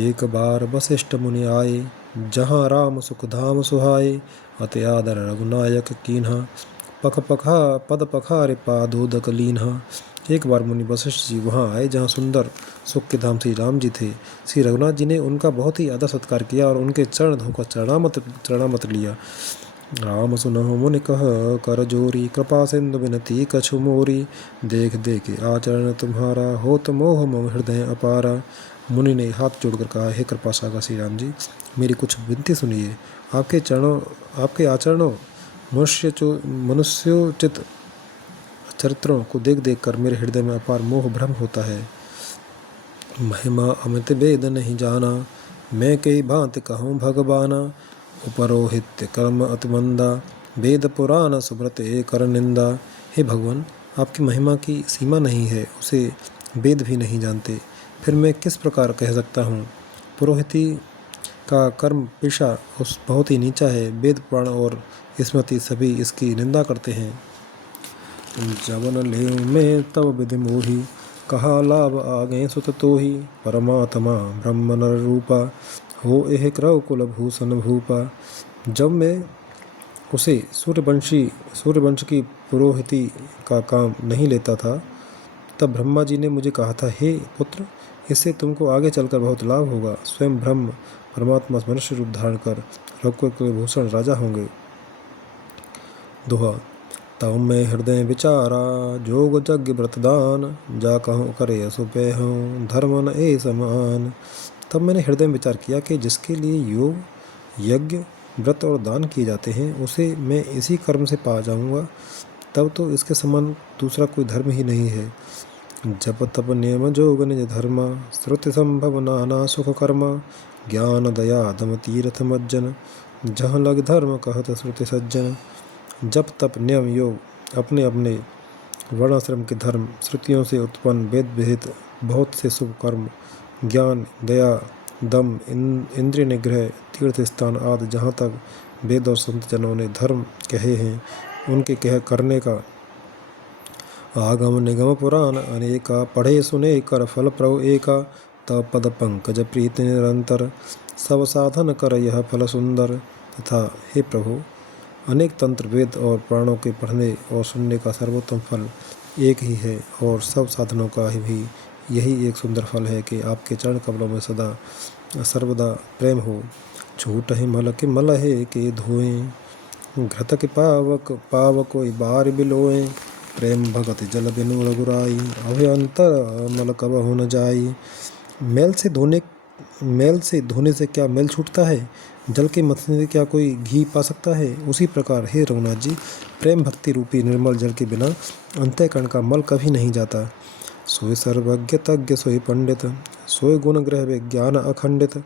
एक बार वशिष्ठ मुनि आए, जहाँ राम सुख धाम सुहाए, अति आदर रघुनायक कीन्हा, पद पखारे पादोदक लीन्हा। एक बार मुनि वशिष्ठ जी वहाँ आए जहाँ सुंदर सुख के धाम श्री राम जी थे। श्री रघुनाथ जी ने उनका बहुत ही आदर सत्कार किया और उनके चरण धोकर चरणामत लिया। राम सुनहु मुनि कह कर जोरी, कृपा सिंधु विनती कछु मोरी, देख देख आचरण तुम्हारा, होत मोह मम हृदय अपारा। मुनि ने हाथ जोड़कर कहा, हे कृपा सागर श्री राम जी, मेरी कुछ विनती सुनिए। आपके आचरणों मनुष्योचित चरित्रों को देख देख कर मेरे हृदय में अपार मोह भ्रम होता है। महिमा अमित वेद नहीं जाना, मैं कई भांति कहूँ भगवाना, उपरोहित कर्म अति मंदा, वेद पुराण सुब्रत कर निंदा। हे भगवान, आपकी महिमा की सीमा नहीं है, उसे वेद भी नहीं जानते, फिर मैं किस प्रकार कह सकता हूँ। पुरोहिती का कर्म पेशा उस बहुत ही नीचा है, वेद पुराण और स्मृति सभी इसकी निंदा करते हैं। जवन ले में तब विधि मोही, कहा लाभ आगे सुत तोही, परमात्मा ब्रह्म नर रूपा, हो एह क्रव कुल भूषण भूपा। जब मैं उसे सूर्यवंश की पुरोहिती का काम नहीं लेता था, तब ब्रह्मा जी ने मुझे कहा था, हे पुत्र, इससे तुमको आगे चलकर बहुत लाभ होगा। स्वयं ब्रह्म परमात्मा मनुष्य रूप धारण कर रघुकुल के भूषण राजा होंगे। दोहा। तब मैं हृदय विचारा, जोग यज्ञ व्रत दान, जा कहूँ करे असुपे हूँ, धर्म न ए समान। तब मैंने हृदय में विचार किया कि जिसके लिए योग, यज्ञ, व्रत और दान किए जाते हैं, उसे मैं इसी कर्म से पा जाऊँगा, तब तो इसके समान दूसरा कोई धर्म ही नहीं है। जप तप नियम जोग निज धर्मा, श्रुति संभव नाना सुख कर्मा, ज्ञान दया दम तीर्थ मज्जन, जहाँ लग धर्म कहत श्रुति सज्जन। जप तप नियम योग अपने अपने वर्णाश्रम के धर्म, श्रुतियों से उत्पन्न वेद विहित बहुत से शुभ कर्म, ज्ञान दया दम इंद्रिय निग्रह, तीर्थ स्थान आदि जहाँ तक वेद और संत जनों ने धर्म कहे हैं, उनके कह करने का आगम निगम पुराण अनेका, पढ़े सुने कर फल प्रभु एका, तब पद पंकज प्रीति निरंतर, सब साधन कर यह फल सुंदर। तथा हे प्रभु, अनेक तंत्र वेद और पुराणों के पढ़ने और सुनने का सर्वोत्तम फल एक ही है, और सब साधनों का भी यही एक सुंदर फल है कि आपके चरण कमलों में सदा सर्वदा प्रेम हो। छूट ही मल के मल है के धोएं, घृत के पावक बार बिलोएं, प्रेम भगत जल बिनु रघुराई, अभयंतर मल कबहु न जाई। मैल से धोने से क्या मैल छूटता है, जल के मथने से क्या कोई घी पा सकता है। उसी प्रकार हे रघुनाथ जी, प्रेम भक्ति रूपी निर्मल जल के बिना अंतःकरण का मल कभी नहीं जाता। सोई सर्वज्ञ तज्ञ सोई पंडित, सोई गुण ग्रह विज्ञान अखंडित,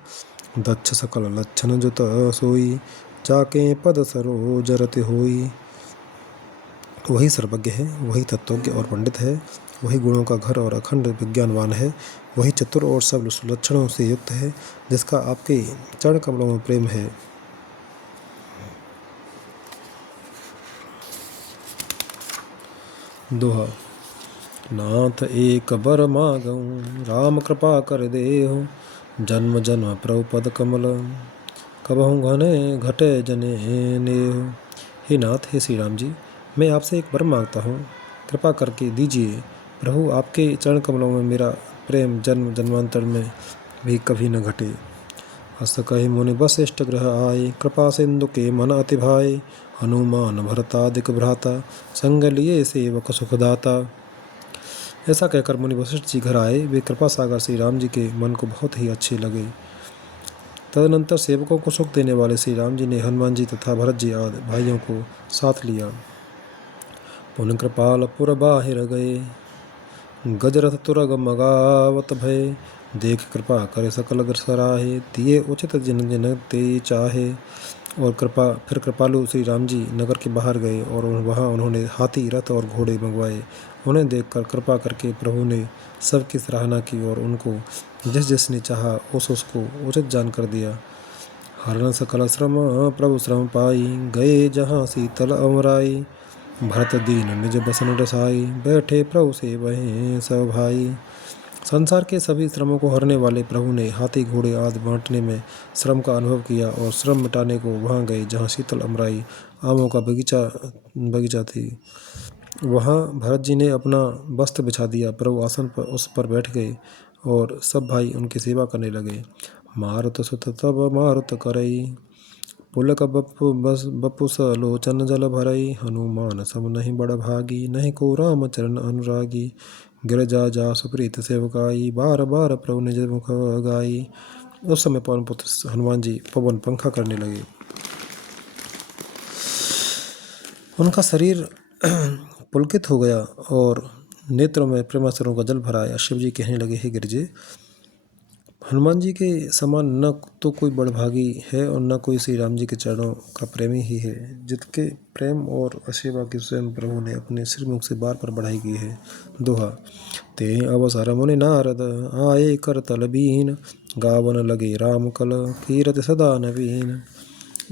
दक्ष सकल लक्षण जुत सोई, जाके पद सरोज रति होई। वही सर्वज्ञ है, वही तत्वज्ञ और पंडित है, वही गुणों का घर और अखंड विज्ञानवान है, वही चतुर और सब लक्षणों से युक्त है, जिसका आपके चरण कमलों में प्रेम है। दोहा। नाथ एक बर मागऊँ, राम कृपा कर देहु, जन्म जन्म प्रभु पद कमल, कबहु घने घटे जने नेहु। हे नाथ, हे श्री राम जी, मैं आपसे एक वर मांगता हूँ, कृपा करके दीजिए। प्रभु, आपके चरण कमलों में मेरा प्रेम जन्म जन्मांतर में भी कभी न घटे। हस कहि मुनि वशिष्ठ ग्रह आए, कृपा सिंधु के मन अति भाए, हनुमान भरतादिक भ्राता, संग लिए सेवक सुखदाता। ऐसा कहकर मुनि वशिष्ठ जी घर आए। वे कृपा सागर श्री राम जी के मन को बहुत ही अच्छे लगे। तदनंतर सेवकों को सुख देने वाले श्री राम जी ने हनुमान जी तथा भरत जी आदि भाइयों को साथ लिया। पुन कृपाल पुर बाहिर गए, गजरथ तुरग मगावत भय, देख कृपा करे सकल अग्र सराहे, दिए उचित जिन जिन ते चाहे। और फिर कृपालु श्री राम जी नगर के बाहर गए और वहाँ उन्होंने हाथी, रथ और घोड़े मंगवाए। उन्हें देखकर कृपा करके प्रभु ने सबकी सराहना की और उनको जिस जिसने चाहा उसको उचित जानकर दिया। हरण सकल श्रम प्रभु श्रम पाई, गए जहाँ शीतल अमराई, भरत दीन निज बसन रसाई, बैठे प्रभु से वहीं सब भाई। संसार के सभी श्रमों को हरने वाले प्रभु ने हाथी घोड़े आदि बांटने में श्रम का अनुभव किया और श्रम मिटाने को वहाँ गए जहाँ शीतल अमराई आमों का बगीचा थी। वहाँ भरत जी ने अपना वस्त्र बिछा दिया। प्रभु आसन पर उस पर बैठ गए और सब भाई उनकी सेवा करने लगे। मारुत सुत तब मारुत करई, पुलक बपु सलोचन जल भरई, हनुमान सम नहीं बड़ भागी, नहीं को राम चरण अनुरागी, गिरजा जा सुप्रीत सेवकाई, बार बार प्रभु निज मुख गाई। उस समय पवन पुत्र हनुमान जी पवन पंखा करने लगे। उनका शरीर पुलकित हो गया और नेत्रों में प्रेमासुरों का जल भरा आया। शिव जी कहने लगे, हे गिरजे, हनुमान जी के समान न तो कोई बड़भागी है और न कोई श्री राम जी के चरणों का प्रेमी ही है, जिसके प्रेम और सेवा की स्वयं प्रभु ने अपने श्रीमुख से बार बार बढ़ाई की है। दोहा। ते अवसर मुनि नारद आए कर तल बीन, गावन लगे राम कल कीरत सदा नवीन।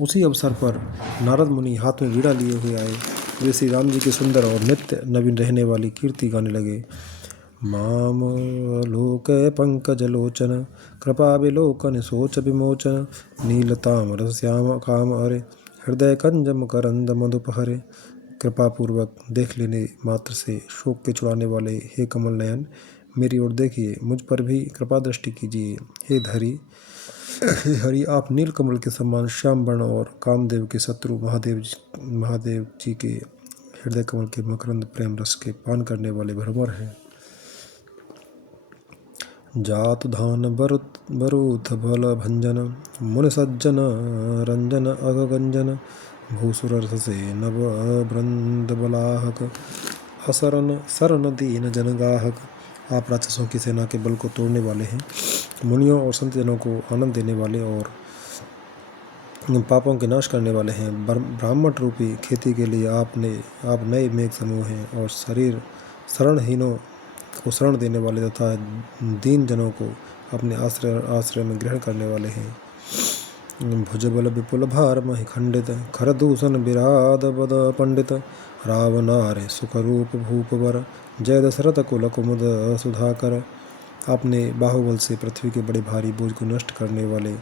उसी अवसर पर नारद मुनि हाथ में वीणा लिए हुए आए। वे श्री राम जी के सुंदर और नित्य नवीन रहने वाली कीर्ति गाने लगे। माम लोक पंकज लोचन, कृपा विलोकन सोच विमोचन, नील ताम्र श्याम काम हरे, हृदय कंज मकरंद मधुप हरे। कृपा पूर्वक देख लेने मात्र से शोक के छुड़ाने वाले हे कमल नयन, मेरी ओर देखिए, मुझ पर भी कृपा दृष्टि कीजिए। हे हरि, आप नील कमल के समान श्याम वर्ण और कामदेव के शत्रु महादेव जी के हृदय कमल के मकरंद प्रेम रस के पान करने वाले भ्रमर हैं। जात धान बरूथ भल भंजन, मुनि सज्जन रंजन अगंजन, भूसुर रस से नव वृंद बलाहक, शरण दीन जन गाहक। आप राक्षसों की सेना के बल को तोड़ने वाले हैं, मुनियों और संतजनों को आनंद देने वाले और पापों के नाश करने वाले हैं। ब्राह्मण रूपी खेती के लिए आप नए मेघ समूह हैं और शरणहीनों को शरण देने वाले तथा दीन जनों को अपने आश्रय में ग्रहण करने वाले हैं। भुजबल विपुल भार महि खंडित, खरदूषण विराद बद पंडित, रावनारे सुखरूप भूप वर, जय दशरथ कुल कुमुद सुधाकर। आपने बाहुबल से पृथ्वी के बड़े भारी बोझ को नष्ट करने वाले,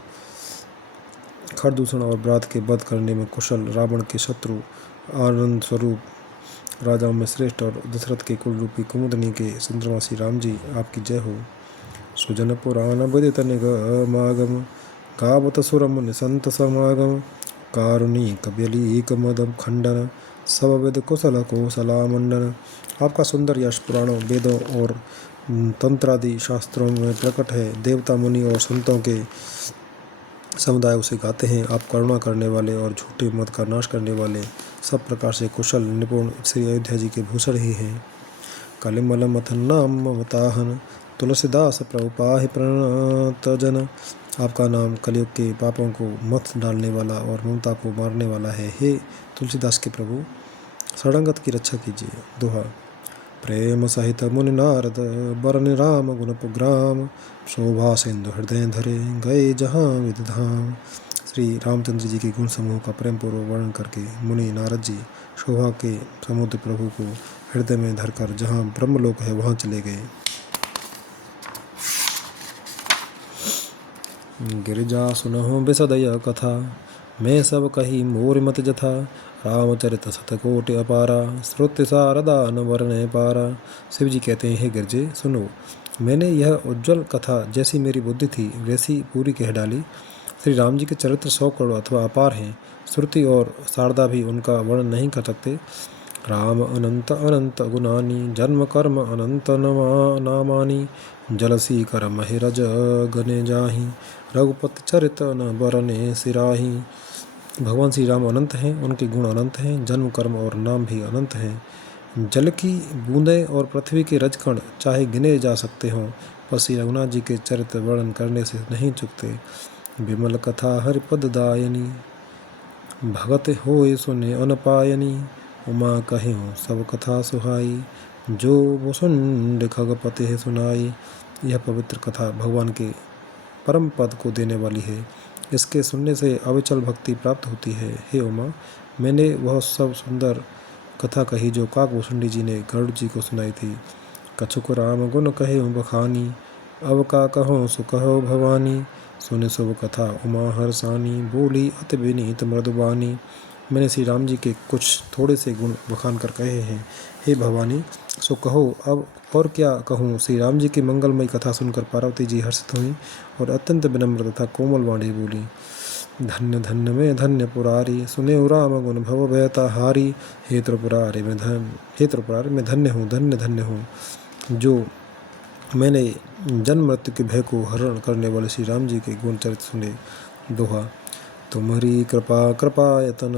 खरदूषण और व्रात के वध करने में कुशल, रावण के शत्रु, आनंद स्वरूप राजाओं में श्रेष्ठ और दशरथ के कुल रूपी कुमुदनी के चंद्रमा श्री राम जी, आपकी जय हो। सुजन पुराण विदित निगमागम, गावत सुर मुनि संत समागम, कारुणिक बलीक मद खंडन, सब वेद कुशल कौशला मंडन। आपका सुंदर यश पुराणों, वेदों और तंत्रादि शास्त्रों में प्रकट है। देवता, मुनि और संतों के समुदाय उसे गाते हैं। आप करुणा करने वाले और झूठे मत का नाश करने वाले, सब प्रकार से कुशल निपुण श्री अयोध्या जी के भूषण ही हैं। कलिमल मथन नाम ममताहन, तुलसीदास प्रभु पाहि प्रणत जन। आपका नाम कलयुग के पापों को मथ डालने वाला और ममता को मारने वाला है। हे तुलसीदास के प्रभु, शरणागत की रक्षा कीजिए। दोहा। प्रेम सहित मुनि नारद, बरन राम गुण पुग्राम, शोभा सिंधु हृदय धरे, गए जहाँ विद धाम। श्री रामचंद्र जी के गुण समूह का प्रेम पूर्वक वर्णन करके मुनि नारद जी शोभा के समुद्र प्रभु को हृदय में धरकर जहाँ ब्रह्मलोक है वहाँ चले गए। गिरिजा सुनहु बिसदय कथा, मैं सब कही मोर मत जथा, रामचरित शतकोटि अपारा, श्रुति सारदा न वर्णय पारा। शिव जी कहते हैं, हे गिरजे सुनो, मैंने यह उज्ज्वल कथा जैसी मेरी बुद्धि थी वैसी पूरी कह डाली। श्री राम जी के चरित्र 100 करोड़ अथवा अपार हैं। श्रुति और शारदा भी उनका वर्णन नहीं कर सकते। राम अनंत अनंत गुणानि जन्म कर्म अनंत नामानि जलसी कर महिरज गने जाहि रघुपति चरित न बरने सिराही। भगवान श्री राम अनंत हैं, उनके गुण अनंत हैं, जन्म कर्म और नाम भी अनंत हैं। जल की बूंदें और पृथ्वी के रजकण चाहे गिने जा सकते हों, पर श्री रघुनाथ जी के चरित्र वर्णन करने से नहीं चुकते। विमल कथा हरिपद दायनी भगत होए सुने अनपायनी उमा कहें सब कथा सुहाई जो मुसुंड खगपति सुनाई। यह पवित्र कथा भगवान के परम पद को देने वाली है। इसके सुनने से अविचल भक्ति प्राप्त होती है। हे उमा, मैंने वह सब सुंदर कथा कही जो काकभूषुंडी जी ने गरुड़ जी को सुनाई थी। कछुक राम गुण कहे बखानी अब का कहो सो कहो भवानी सुने शुभ कथा उमा हरसानी बोली अति विनीत मृदुबानी। मैंने श्री राम जी के कुछ थोड़े से गुण बखान कर कहे हैं। हे भवानी, सो कहो अब और क्या कहूँ। श्री राम जी की मंगलमयी कथा सुनकर पार्वती जी हर्षित हुई और अत्यंत विनम्र तथा कोमल वाणी बोली। धन्य धन्य में धन्य पुरारी सुने राम गुण भव भयता हारी। हे त्रिपुरारी में धन्य हूँ, धन्य धन्य हूँ जो मैंने जन्म मृत्यु के भय को हरण करने वाले श्री राम जी के गुण चरित्र सुने। दोहा। तुम्हारी कृपा कृपायतन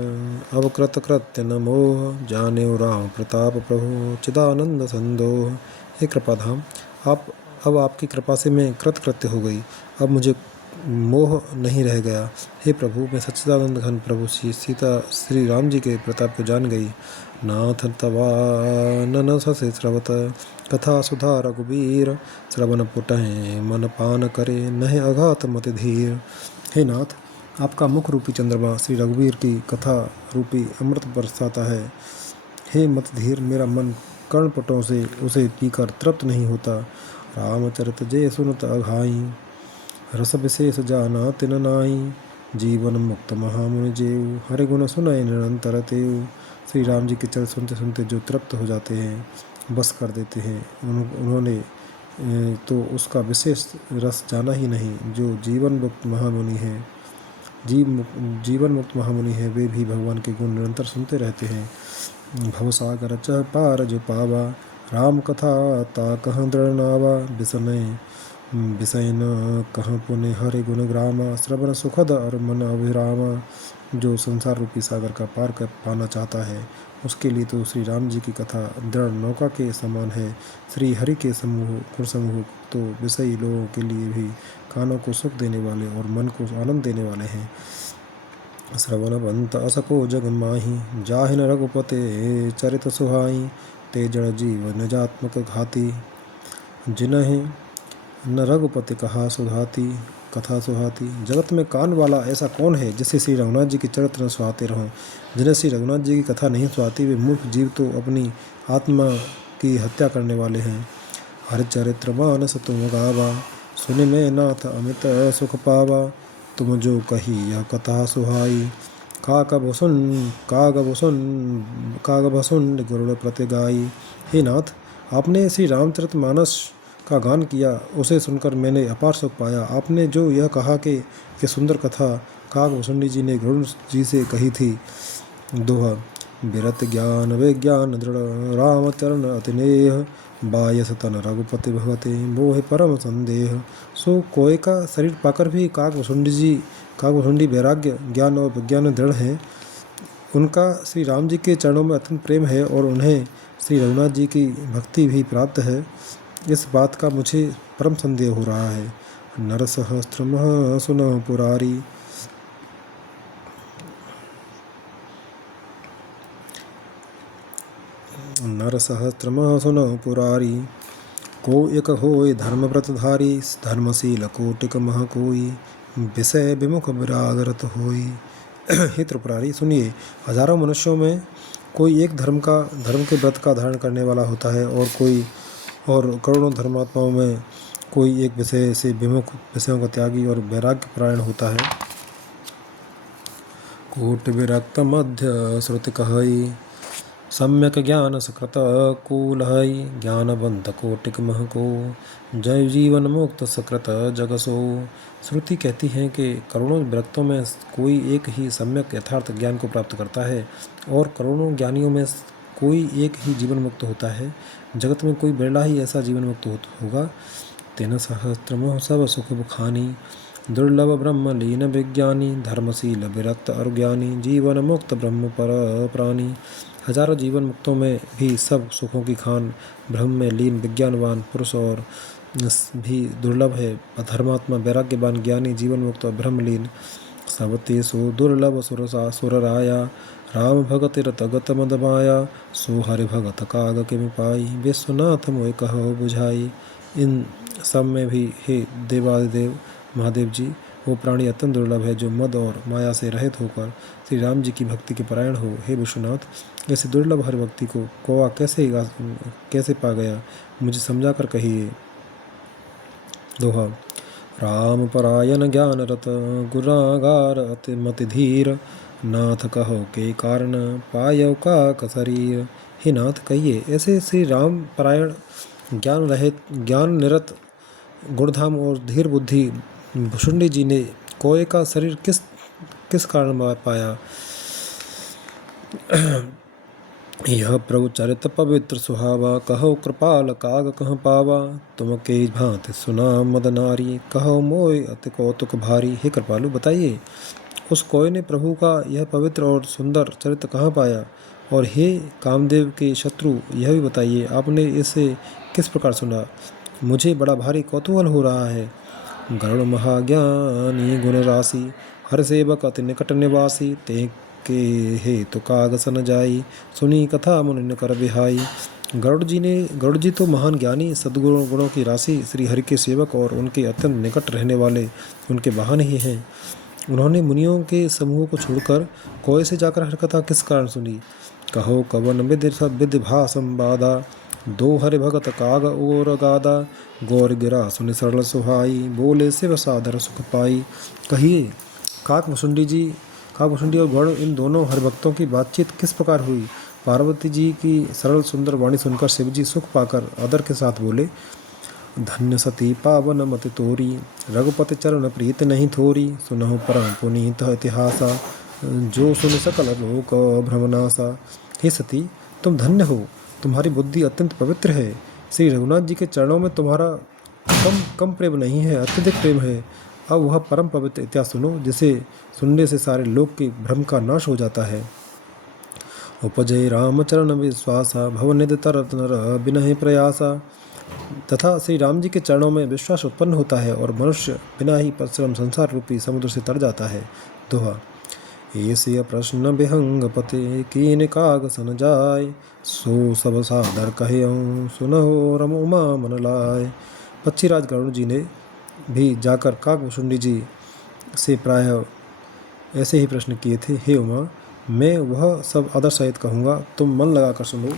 अवकृत कृत्य न मोह जाने राम प्रताप प्रभु चिदानंद संदोह। हे कृपाधाम, आप अब आपकी कृपा से मैं कृतकृत्य हो गई, अब मुझे मोह नहीं रह गया। हे प्रभु, मैं सच्चिदानंद घन प्रभु श्री राम जी के प्रताप को जान गई। नाथ तवा नन ससे श्रवत कथा सुधा रघुबीर श्रवण पुटहें मन पान करे नहे अघात मति धीर। हे नाथ, आपका मुख रूपी चंद्रमा श्री रघुवीर की कथा रूपी अमृत बरसाता है। हे मत धीर, मेरा मन कर्णपटों से उसे पीकर तृप्त नहीं होता। रामचरित जय सुनत अघाई रस विशेष जाना तिन नाई जीवन मुक्त महामुनि जेऊ हरि गुण सुनय निरंतर तेऊ। श्री राम जी के चरित्र सुनते सुनते जो तृप्त हो जाते हैं, बस कर देते हैं, उन्होंने तो उसका विशेष रस जाना ही नहीं। जो जीवन मुक्त महामुनि हैं, जीवन मुक्त महामुनि हैं, वे भी भगवान के गुण निरंतर सुनते रहते हैं। भवसागर चह पार जो पावा राम कथा ता कह दृढ़ नावा विषय न कह पुण्य हरि गुण ग्रामा श्रवण सुखद और मन अभिरामा। जो संसार रूपी सागर का पार कर पाना चाहता है, उसके लिए तो श्री राम जी की कथा दृढ़ नौका के समान है। श्री हरि के गुण समूह तो विषयी लोगों के लिए भी कानों को सुख देने वाले और मन को आनंद देने वाले हैं। श्रवण बंत असको जग माही जाहिन रघुपते चरित सुहाई ते जड़ जीव निजात्मक घाती जिन्हें न रघुपति कहा सुधाती कथा सुहाती। जगत में कान वाला ऐसा कौन है जिसे श्री रघुनाथ जी के चरित्र न सुहाते रहें। जिन्हें श्री रघुनाथ जी की कथा नहीं सुहाती, वे मूर्ख जीव तो अपनी आत्मा की हत्या करने वाले हैं। हर चरित्र मानस तुम गावा सुनि में नाथ अमित सुख पावा तुम जो कही यह कथा सुहाई काग भसुन गरुड़ प्रति गाई। हे नाथ, आपने श्री रामचरित मानस का गान किया, उसे सुनकर मैंने अपार सुख पाया। आपने जो यह कहा कि सुंदर कथा काकभूषुंडी जी ने गरुड़ जी से कही थी। दोहा। विरत ज्ञान विज्ञान दृढ़ रामचरण अतिनेह बायस तन रघुपति भगवते मोह परम संदेह। सो कोय का शरीर पाकर भी काकभूषुंडी वैराग्य ज्ञान और विज्ञान दृढ़ हैं। उनका श्री राम जी के चरणों में अत्यंत प्रेम है और उन्हें श्री रघुनाथ जी की भक्ति भी प्राप्त है। इस बात का मुझे परम संदेह हो रहा है। नर सहस्त्रमः सुनः पुरारी नर सहस्त्रमः सुनः पुरारी को एक होय धर्म व्रतधारी धर्मशील कोटिक मह कोई विषय विमुख विरागरत होई। हे त्रिपुरारी, सुनिए, हजारों मनुष्यों में कोई एक धर्म के व्रत का धारण करने वाला होता है और करोड़ों धर्मात्माओं में कोई एक विषय से विमुख विषयों का त्यागी और वैराग्य परायण होता है। कोटि विरक्त मध्य श्रुति कहई सम्यक ज्ञान सकृत कूलहई ज्ञानवंत कोटिक मह को जय जीवन मुक्त सकृत जगसो। श्रुति कहती है कि करोड़ों विरक्तों में कोई एक ही सम्यक यथार्थ ज्ञान को प्राप्त करता है और करोड़ों ज्ञानियों में कोई एक ही जीवन मुक्त होता है, जगत में कोई बिरला ही ऐसा जीवन मुक्त होगा। तेन सहस्त्रमोह सब सुख बुखानी, दुर्लभ ब्रह्म लीन विज्ञानी, धर्मशील विरक्त और ज्ञानी, जीवन मुक्त ब्रह्म पर प्राणी। हजारों जीवन मुक्तों में भी सब सुखों की खान, ब्रह्म में लीन विज्ञानवान पुरुष और भी दुर्लभ है। धर्मात्मा वैराग्यवान ज्ञानी जीवन मुक्त और ब्रह्मलीन। सब तेसु दुर्लभ सुरराया, राम भगत रतगत मद माया, सो हरि भगत काग के पाई, विश्वनाथ मोय कहो बुझाई। इन सब में भी हे देवादिदेव महादेव जी, वो प्राणी अत्यंत दुर्लभ है जो मद और माया से रहित होकर श्री राम जी की भक्ति के परायण हो। हे विश्वनाथ, ऐसे दुर्लभ हरि भक्ति को कौवा कैसे पा गया, मुझे समझा कर कहिए। दोहा। राम परायण ज्ञान रत, गुणागार अति मति धीर, नाथ कहो के कारण पायो का शरीर। हे नाथ, कहिए ऐसे श्री राम परायण ज्ञान निरत गुणधाम और धीर बुद्धि भुषुंडी जी ने कोय का शरीर किस कारण पाया। यह प्रभु चरित पवित्र सुहावा, कहो कृपाल काग कह पावा, तुम के भांति सुना मद नारी, कहो मोय अति कौतुक भारी। हे कृपालु, बताइए उस कोय ने प्रभु का यह पवित्र और सुंदर चरित्र कहाँ पाया। और हे कामदेव के शत्रु, यह भी बताइए आपने इसे किस प्रकार सुना, मुझे बड़ा भारी कौतूहल हो रहा है। गरुड़ महाज्ञानी गुण राशि, हर सेवक अति निकट निवासी, ते के हे तो काग सन जाई, सुनी कथा मुनि कर बिहाई। गरुड़ जी तो महान ज्ञानी सद्गुणों की राशि, श्री हरि के सेवक और उनके अत्यंत निकट रहने वाले उनके वाहन ही हैं। उन्होंने मुनियों के समूह को छोड़कर कोय से जाकर हर कथा किस कारण सुनी। कहो कवन विधि भा संवादा, दो हरि भगत काग और गादा, गौर गिरा सुनि सरल सुहाई, बोले शिव सादर सुख पाई। कहिए काकभुषुंडी और गौड़ इन दोनों हरिभक्तों की बातचीत किस प्रकार हुई। पार्वती जी की सरल सुंदर वाणी सुनकर शिवजी सुख पाकर आदर के साथ बोले, धन्य सती पावन मति तोरी, रघुपति चरण प्रीत नहीं थोरी, सुनहु परम पुनीत इतिहासा, जो सुन सकल लोक भ्रमनासा। हे सती, तुम धन्य हो, तुम्हारी बुद्धि अत्यंत पवित्र है। श्री रघुनाथ जी के चरणों में तुम्हारा कम प्रेम नहीं है, अत्यधिक प्रेम है। अब वह परम पवित्र इतिहास सुनो, जिसे सुनने से सारे लोक के भ्रम का नाश हो जाता है। उपजय रामचरण विश्वासा, भवनिधि तरत नर बिनहि प्रयासा। तथा श्री राम जी के चरणों में विश्वास उत्पन्न होता है और मनुष्य बिना ही परिश्रम संसार रूपी समुद्र से तर जाता है। दोहा। ऐसे प्रश्न विहंग पते, कीन काग सन जाय, सो सब सादर कहियऊँ, सुनहो रम उमा मन लाय। पक्षीराज गरुड़ जी ने भी जाकर काकभुषुंडी जी से प्रायः ऐसे ही प्रश्न किए थे। हे उमा, मैं वह सब आदर सहित कहूँगा, तुम मन लगाकर सुनो।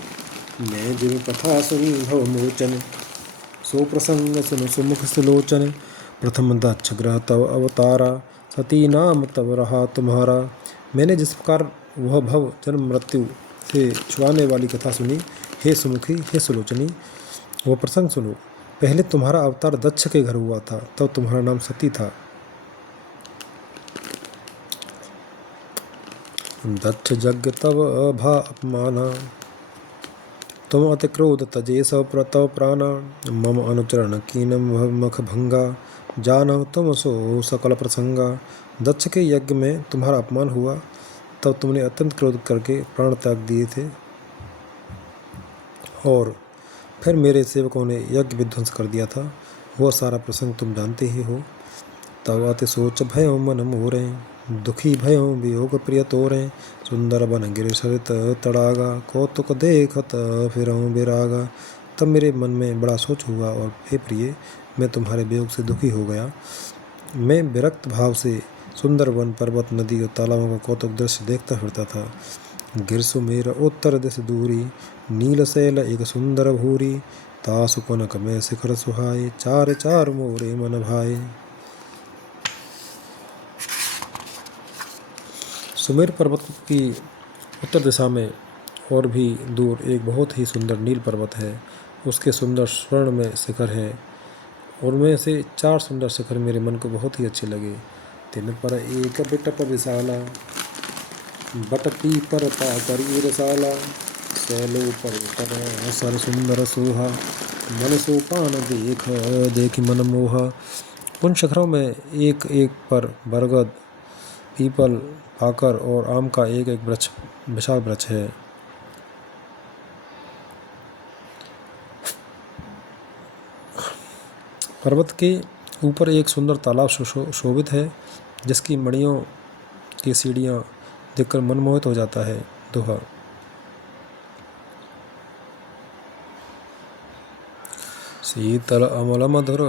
मैं जिन कथा सुनी भव मोचन, सो प्रसंग सुन सुमुख सुलोचन। प्रथम दक्ष ग्रह तव अवतारा, सती नाम तब रहा तुम्हारा। मैंने जिस प्रकार वह भव जन्म मृत्यु से छुड़ाने वाली कथा सुनी, हे सुमुखी, हे सुलोचनी, वह प्रसंग सुनो। पहले तुम्हारा अवतार दक्ष के घर हुआ था, तब तुम्हारा नाम सती था। दक्ष यज्ञ तव अभा अपमाना, तुम अति क्रोध तजे सब तव प्राणा। मम अनुचरण कीनम मख भंगा, जानो तुम सो सकल प्रसंगा। दक्ष के यज्ञ में तुम्हारा अपमान हुआ, तब तुमने अत्यंत क्रोध करके प्राण त्याग दिए थे, और फिर मेरे सेवकों ने यज्ञ विध्वंस कर दिया था। वह सारा प्रसंग तुम जानते ही हो। तब अति सोच भयो मन मोरे, दुखी भयो वियोग प्रिय तोरे। सुंदर बन गिर सरित तड़ागा, कौतुक देखत फिरऊँ विरागा। तब मेरे मन में बड़ा सोच हुआ, और हे प्रिय, मैं तुम्हारे वियोग से दुखी हो गया। मैं विरक्त भाव से सुंदर वन, पर्वत, नदी और तालाबों का कौतुक दृश्य देखता फिरता था। गिर सुमेर उत्तर दिश दूरी, नील शैल एक सुंदर भूरी। तासु कनक में शिखर सुहाए, चार चार मोरे मन भाए। सुमेर पर्वत की उत्तर दिशा में और भी दूर एक बहुत ही सुंदर नील पर्वत है। उसके सुंदर स्वर्ण में शिखर है। उनमें से चार सुंदर शिखर मेरे मन को बहुत ही अच्छे लगे। तिन पर एक बिटप विशाला, बट पीपर पाकर रसाला। कैलो पर्वतन सर सुंदर सोहा, मन सोपान देख देखि मन मोहा। उन शिखरों में एक एक पर बरगद, पीपल, पाकर और आम का एक एक वृक्ष, विशाल वृक्ष है। पर्वत के ऊपर एक सुंदर तालाब शोभित है, जिसकी मणियों की सीढ़ियाँ देखकर मनमोहित हो जाता है। दोहा। शीतल अमल मधुर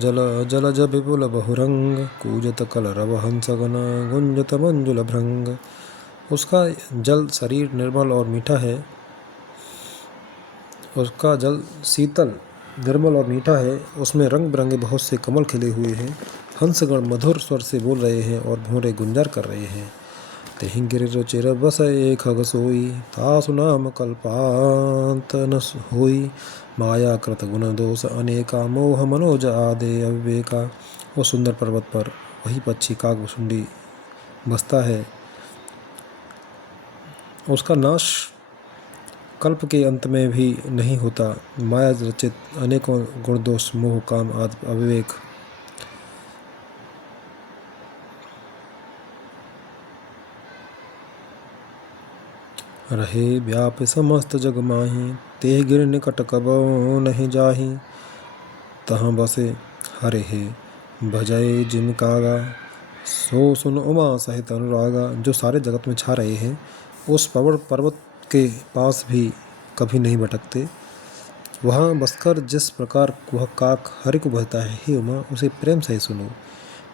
जल जलज विपुल बहुरंग, कूजत कलरव हंसगन गुंजत मंजुल भृंग। उसका जल शरीर निर्मल और मीठा है, उसका जल शीतल निर्मल और मीठा है। उसमें रंग बिरंगे बहुत से कमल खिले हुए हैं। हंसगण मधुर स्वर से बोल रहे हैं और भौरे गुंजार कर रहे हैं। तेहि गिरि रुचिर बसै खग सोई, तासु नाम कल्पांत न होई। माया कृत गुण दोष अनेका, मोह मनोज आदे अविवेका। वो सुंदर पर्वत पर वही पक्षी काकभुसुंडी बसता है। उसका नाश कल्प के अंत में भी नहीं होता। माया रचित अनेकों गुण दोष, मोह, काम आदि अविवेक रहे व्याप समस्त जग माही। तेह गिर निकट कबो नहीं जाही, तहाँ बसे हरे हे भजय जिम कागा। सो सुन उमा सहित अनुरागा। जो सारे जगत में छा रहे हैं, उस पर्वत के पास भी कभी नहीं भटकते। वहाँ बसकर जिस प्रकार वह काक हरि को भजता है, हे उमा, उसे प्रेम से सुनो।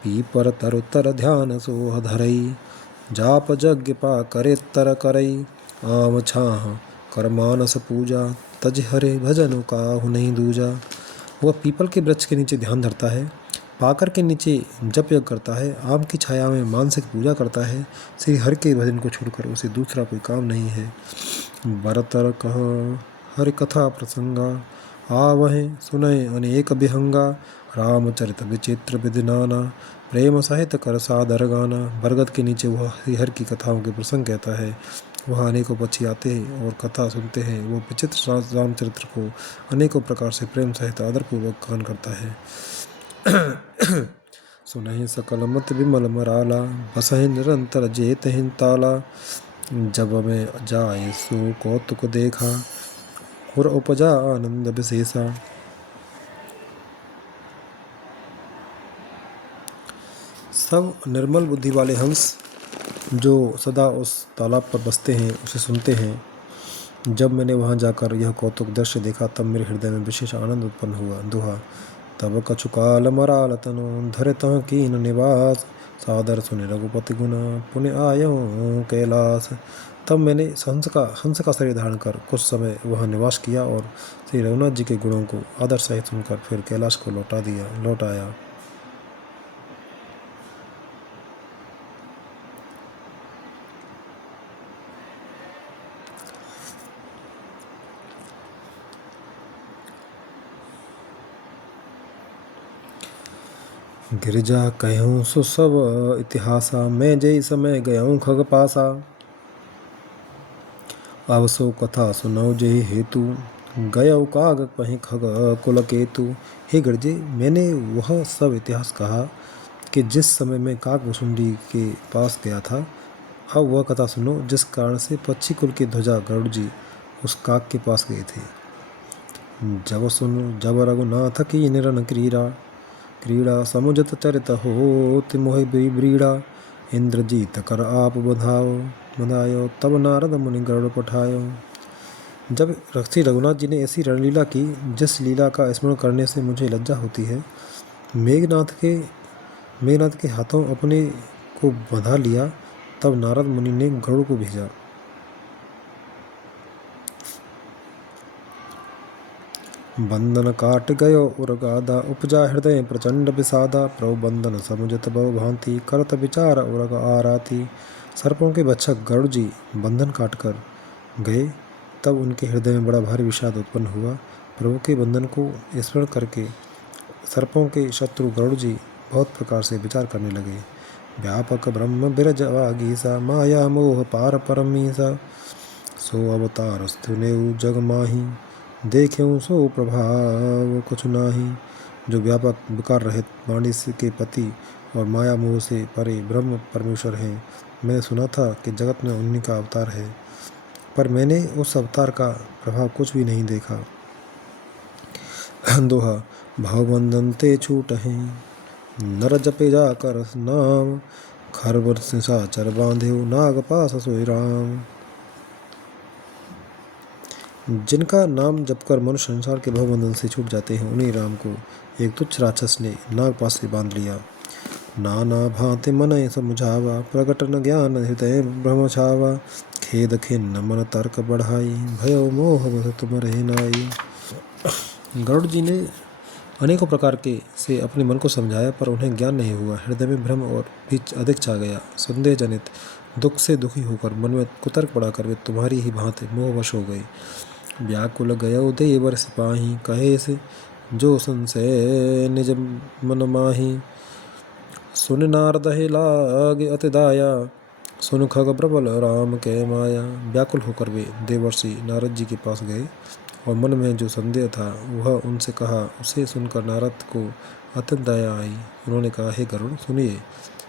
पीपर तरुतर ध्यान सोह धरई, जाप यज्ञ पा करे तर करई। आम छाह कर मानस पूजा, तज हरे भजन काहु नहीं दूजा। वह पीपल के वृक्ष के नीचे ध्यान धरता है, पाकर के नीचे जप यज्ञ करता है, आम की छाया में मानसिक पूजा करता है। श्री हरि के भजन को छोड़कर उसे दूसरा कोई काम नहीं है। बरतर कह हरि कथा प्रसंगा, आवहे सुनय अनेक बिहंगा। रामचरित विचित्र विधि नाना, प्रेम सहित कर सादर गाना। बरगद के नीचे वह हरि की कथाओं के प्रसंग कहता है। वहाँ अनेकों पक्षी आते हैं और कथा सुनते हैं। वो विचित्र रामचरित्र को अनेकों प्रकार से प्रेम सहित आदरपूर्वक गान करता है। सुनहि सकल मत विमल मराला, बसहि निरंतर जेतहि ताला। जब मैं जाए सो कौतुक देखा, और उपजा आनंद विशेषा। सब निर्मल बुद्धि वाले हंस जो सदा उस तालाब पर बसते हैं, उसे सुनते हैं। जब मैंने वहाँ जाकर यह कौतुक दृश्य देखा, तब मेरे हृदय में विशेष आनंद उत्पन्न हुआ। दोहा। तब कछु काल मराल तनु, धरे तह कीन निवास। सादर सुनि रघुपति गुना, पुण्य आयो कैलास। तब मैंने हंस का शरीर धारण कर कुछ समय वहाँ निवास किया और श्री रघुनाथ जी के गुणों को आदर सहित सुनकर फिर कैलाश को लौट आया। गिरिजा कहूँ सो सब इतिहासा, मैं जय समय गयाऊँ खग पासा। अब सो कथा सुनौ जय हेतु, गयौ काग पहि खग कुल केतु। हे गिरजे, मैंने वह सब इतिहास कहा कि जिस समय मैं काकभुसुंडी के पास गया था। अब वह कथा सुनो जिस कारण से पक्षी कुल के ध्वजा गरुड़ जी उस काक के पास गए थे। जब रघुनाथ की निरन क्रीड़ा, समुझत चरित होत मोहि ब्रीड़ा। इंद्रजीत कर आप बधायो, तब नारद मुनि गरुड़ पठायो। जब श्री रघुनाथ जी ने ऐसी रणलीला की जिस लीला का स्मरण करने से मुझे लज्जा होती है, मेघनाथ के हाथों अपने को बंधा लिया, तब नारद मुनि ने गरुड़ को भेजा। बंधन काट गयो उरगादा, उपजा हृदय प्रचंड विषादा। प्रभु बंधन समुझत बहु भांति, करत विचार उरग आराती। सर्पों के भक्षक गरुड़ जी बंधन काट कर गए, तब उनके हृदय में बड़ा भारी विषाद उत्पन्न हुआ। प्रभु के बंधन को स्मरण करके सर्पों के शत्रु गरुड़ जी बहुत प्रकार से विचार करने लगे। व्यापक ब्रह्म बिरज वागीसा, माया मोह पार परमीसा। सो अवतार स्तुनेउ जग माही, देख्यऊ सो प्रभाव कुछ नाही। जो व्यापक विकार रहित वाणी के पति और माया मोह से परे ब्रह्म परमेश्वर हैं। मैंने सुना था कि जगत में उन्हीं का अवतार है, पर मैंने उस अवतार का प्रभाव कुछ भी नहीं देखा। दोहा भावबंधन ते छूट है, नर जपे जाकर नाम, खरबर निशाचर बांधे नाग पास सोई राम। जिनका नाम जपकर मनुष्य संसार के भवबंधन से छूट जाते हैं, उन्हीं राम को एक तुच्छ राक्षस ने नागपाश से बांध लिया। नाना भांति मन समुझावा, प्रकट न ज्ञान हृदय ब्रह्म छावा। खेद खिन्न मन तर्क बढ़ाई, भयो मोह बस तुम रहे नाई। गरुड़ जी ने अनेकों प्रकार के से अपने मन को समझाया, पर उन्हें ज्ञान नहीं हुआ। हृदय में भ्रम और बीच अधिक छा गया। संदेह जनित दुख से दुखी होकर मन में कुतर्क बढ़ाकर वे तुम्हारी ही भांति मोहवश हो गए। व्याकुल गयो देवर सिपाही, कहे से जो संशय निज मन माही। सुन नारद हे लागे अति दाया, सुन खग प्रबल राम के माया। व्याकुल होकर वे देवर्षि नारद जी के पास गए और मन में जो संदेह था वह उनसे कहा। उसे सुनकर नारद को अत्यंत दया आई। उन्होंने कहा, हे गरुड़ सुनिए,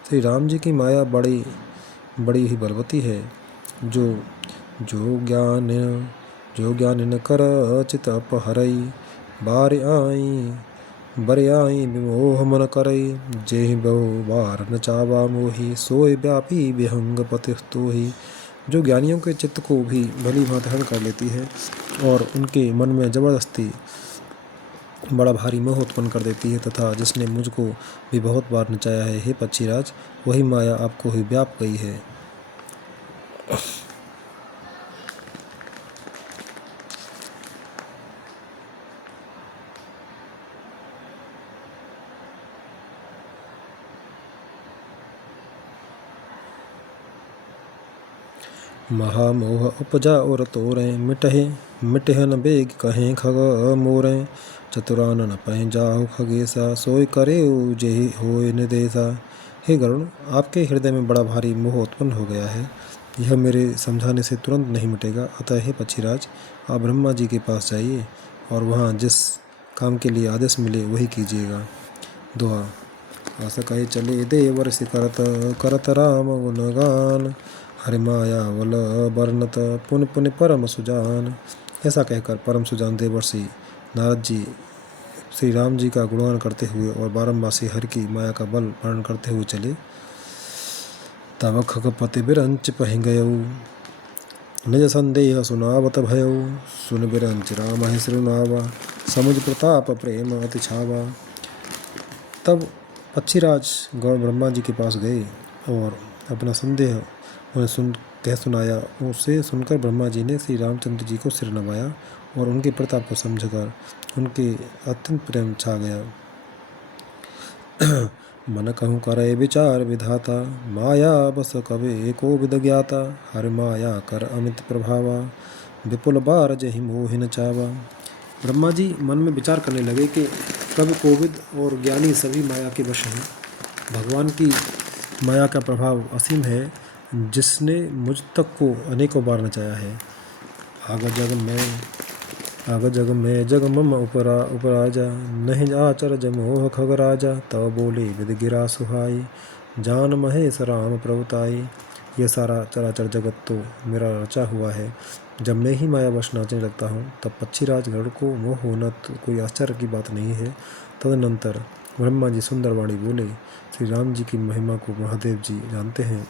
श्री राम जी की माया बड़ी ही बलवती है। जो ज्ञान न कर चित अपहरई, बरे आई विमोह मन करई। जेहि बहु बार न चावा मोही, सोय व्यापी विहंग पति तोही। जो ज्ञानियों के चित्त को भी भली भांति हरण कर लेती है और उनके मन में जबरदस्ती बड़ा भारी मोह उत्पन्न कर देती है, तथा जिसने मुझको भी बहुत बार नचाया है, हे पक्षीराज, वही माया आपको ही व्याप गई है। महामोह उपजा और तोरें, मिटहन बेग कहें खग मोरें। चतुरानन पह जाहु खगेसा, सोय करे जेहि होय निदेशा। हे गरुड़, आपके हृदय में बड़ा भारी मोह उत्पन्न हो गया है। यह मेरे समझाने से तुरंत नहीं मिटेगा। अतः हे पक्षीराज, आप ब्रह्मा जी के पास जाइए और वहाँ जिस काम के लिए आदेश मिले वही कीजिएगा। दोहा आस कहे चले देवर से करत राम गुणगान, हरि माया वल बरनत पुन पुन परम सुजान। ऐसा कहकर परम सुजान देवर्षि नारद जी श्री राम जी का गुणगान करते हुए और बारंबार से हरि की माया का बल वर्णन करते हुए चले। तब खगपति बिरंच पहि गयऊ, निज संदेह सुनावत भयऊ। सुन बिरंच राम है श्रीनावा, समुझ प्रताप प्रेम अति छावा। तब पक्षीराज गौड़ ब्रह्मा जी के पास गए और अपना संदेह उन्हें कह सुनाया। उसे सुनकर ब्रह्मा जी ने श्री रामचंद्र जी को सिर नवाया और उनके प्रताप को समझकर उनके अत्यंत प्रेम छा गया। मन कहूँ करे विचार विधाता, माया बस कवे को विद ज्ञाता। हर माया कर अमित प्रभावा, विपुल बार जहि मोहि न चावा। ब्रह्मा जी मन में विचार करने लगे कि कवि कोविद और ज्ञानी सभी माया के वश हैं। भगवान की माया का प्रभाव असीम है, जिसने मुझ तक को अनेकों बार नचाया है। आग जग में जग मम उपराजा, नहीं आचर जमोह खग राजा। तब बोले विद गिरा सुहाई, जान महेश राम प्रभुताई। यह सारा चराचर जगत तो मेरा रचा हुआ है। जब मैं ही माया वश नाचने लगता हूँ तब पक्षीराज गरुड़ को मोह होना तो कोई आश्चर्य की बात नहीं है। तदनंतर ब्रह्मा जी सुंदर वाणी बोले। श्री राम जी की महिमा को महादेव जी जानते हैं।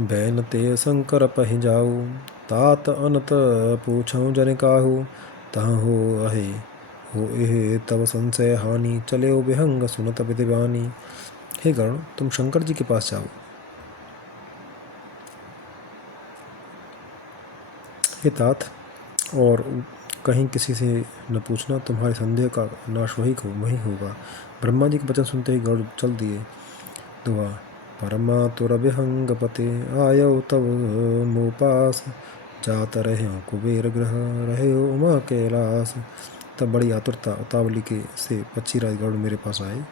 बैन ते शंकर पहि जाऊ, तात अनत पूछऊँ जन काहू। तहाँ हो एह तब संशय हानि, चले विहंग सुनत विधिवानी। हे गरुड़, तुम शंकर जी के पास जाओ। हे तात, और कहीं किसी से न पूछना, तुम्हारे संदेह का नाश वही होगा। ब्रह्मा जी के वचन सुनते ही गरुड़ चल दिए। दुआ परमातुर विहंग पते, आयो तब मो पास। जात रहे कुबेर ग्रह, रहे उमा कैलास। तब बड़ी आतुरता उतावली के से पक्षीराज गरुड़ मेरे पास आए।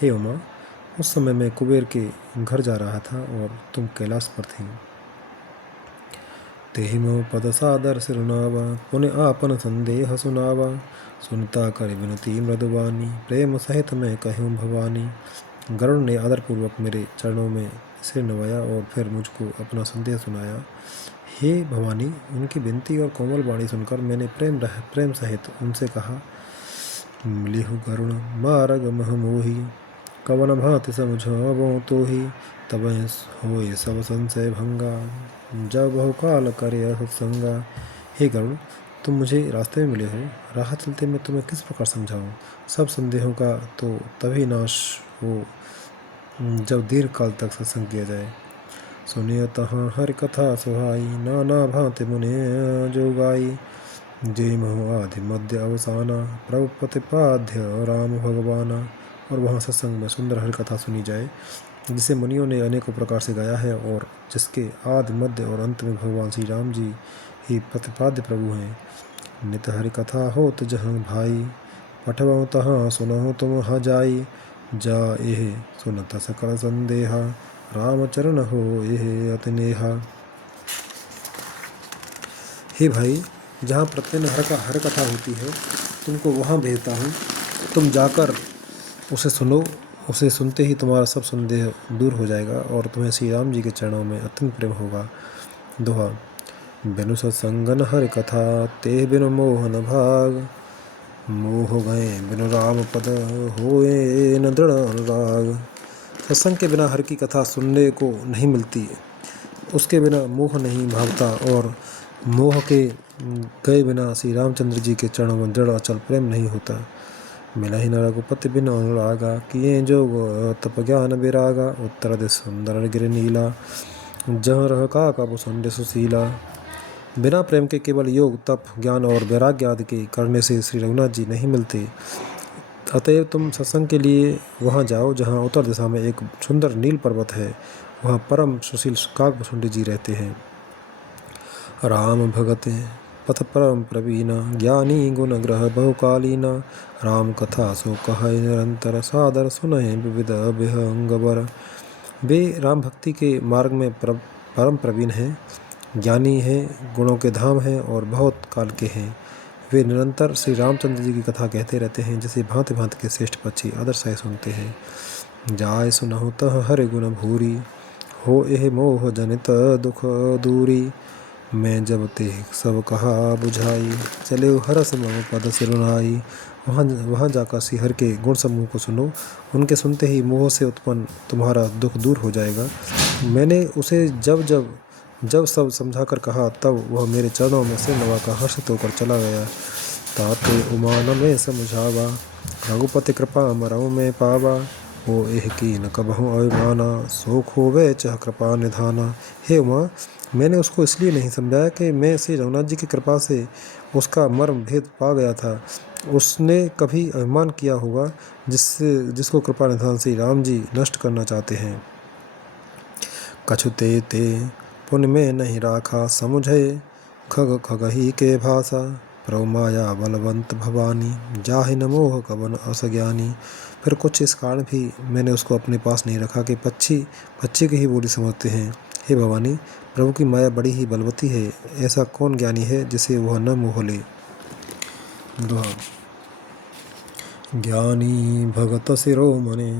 हे उमा, उस समय मैं कुबेर के घर जा रहा था और तुम कैलाश पर थी। तेहि मोह पद सादर सिरुनावा, पुण्य आपन संदेह सुनावा। सुनता कर विनती मृदुवानी, प्रेम सहित मैं कहूँ भवानी। गरुड़ ने आदरपूर्वक मेरे चरणों में सिर नवाया और फिर मुझको अपना संदेह सुनाया। हे भवानी, उनकी विनती और कोमल वाणी सुनकर मैंने प्रेम सहित उनसे कहा, लिहु गरुण मारग मह मोही, कवन भांति समझावो तोहि। तब होए सब संशय भंगा, जब बहुकाल करे सत्संगा। हे गरुड़, तुम मुझे रास्ते में मिले हो, राह चलते मैं तुम्हें किस प्रकार समझाऊं। सब संदेहों का तो तभी नाश हो जब दीर्घ काल तक सत्संग किया जाए। सुनिय तहाँ हरि कथा सुहाई, नाना भांति मुनि जो गाई। जय मोह आदि मध्य अवसाना, प्रभु प्रतिपाद्य राम भगवाना। और वहाँ सत्संग में सुंदर हरि कथा सुनी जाए, जिसे मुनियों ने अनेकों प्रकार से गाया है और जिसके आदि मध्य और अंत में भगवान श्री राम जी ही प्रतिपाद्य प्रभु हैं। नित हरि कथा होत जहाँ भाई, पठबहु तहाँ सुनहु तुम हजाई। जा एह सुनत सकल संदेहा, रामचरण हो एह अति नेहा। हे भाई, जहाँ प्रतिदिन हर कथा होती है, तुमको वहाँ भेजता हूँ। तुम जाकर उसे सुनो। उसे सुनते ही तुम्हारा सब संदेह दूर हो जाएगा और तुम्हें श्री राम जी के चरणों में अत्यंत प्रेम होगा। दोहा। बिनु सत्संगन हरि कथा, ते बिनु मोह न भाग। मोह गए बिनु राम पद, होए न दृढ़ अनुराग। सत्संग के बिना हरि की कथा सुनने को नहीं मिलती, उसके बिना मोह नहीं भागता और मोह के गए बिना श्री रामचंद्र जी के चरणों में दृढ़ अचल प्रेम नहीं होता। मिला ही न रघुपति बिन अनुरागा, किए जोग तप ज्ञान विरागा। उत्तर दिश सुंदर गिर नीला, जहाँ रह काका भुसंड सुशीला। बिना प्रेम के केवल योग तप ज्ञान और वैराग्य आदि के करने से श्री रघुनाथ जी नहीं मिलते। अतएव तुम सत्संग के लिए वहाँ जाओ जहाँ उत्तर दिशा में एक सुंदर नील पर्वत है, वहाँ परम सुशील काकभुसुंडी जी रहते हैं। राम भगत पथ परम प्रवीणा, ज्ञानी गुण ग्रह बहुकालीना। राम कथा सो कह निरंतर, सादर सुनहि विविध विहंगवर। वे राम भक्ति के मार्ग में परम प्रवीण हैं, ज्ञानी हैं, गुणों के धाम हैं और बहुत काल के हैं। वे निरंतर श्री रामचंद्र जी की कथा कहते रहते हैं, जिसे भांति भांति के श्रेष्ठ पक्षी आदर सह सुनते हैं। जाय सुनहु तह हरि गुण भूरी, हो एह मोह जनित दुख दूरी। मैं जब ते सब कहा बुझाई, चले हरस मम पद सिरुनाई। वहाँ जाकर श्री हरि के गुण समूह को सुनो, उनके सुनते ही मोह से उत्पन्न तुम्हारा दुख दूर हो जाएगा। मैंने उसे जब सब समझाकर कहा, तब वह मेरे चरणों में सिर नवाकर हर्षित होकर चला गया। ताते उमान में समझावा, रघुपति कृपा मरऊ में पावा। हो एह कीन कबहु अभिमाना, सोख होवे चह कृपा निधाना। हे उमा, मैंने उसको इसलिए नहीं समझाया कि मैं श्री रघुनाथ जी की कृपा से उसका मर्म भेद पा गया था। उसने कभी अभिमान किया होगा, जिसको कृपा निधान श्री राम जी नष्ट करना चाहते हैं। कछु ते पुण्य में नहीं राखा, समुझे खग खगही के भाषा। प्रभु माया बलवंत भवानी, जाहि न मोह कवन असज्ञानी। फिर कुछ इस कारण भी मैंने उसको अपने पास नहीं रखा कि पक्षी की ही बोली समझते हैं। हे भवानी, प्रभु की माया बड़ी ही बलवती है, ऐसा कौन ज्ञानी है जिसे वह न मोह ले। दोहा। ज्ञानी भगत शिरोमणि,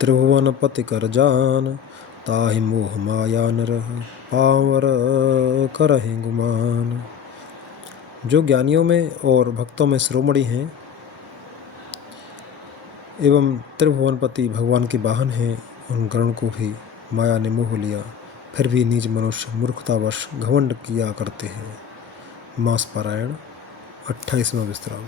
त्रिभुवन पति कर जान। ताहि मोह माया नर, पावर करहि गुमान। जो ज्ञानियों में और भक्तों में शिरोमणि हैं एवं त्रिभुवनपति भगवान के वाहन हैं, उन गरुण को भी माया ने मोह लिया, फिर भी नीच मनुष्य मूर्खतावश घमंड किया करते हैं। मास पारायण 28वां विश्राम।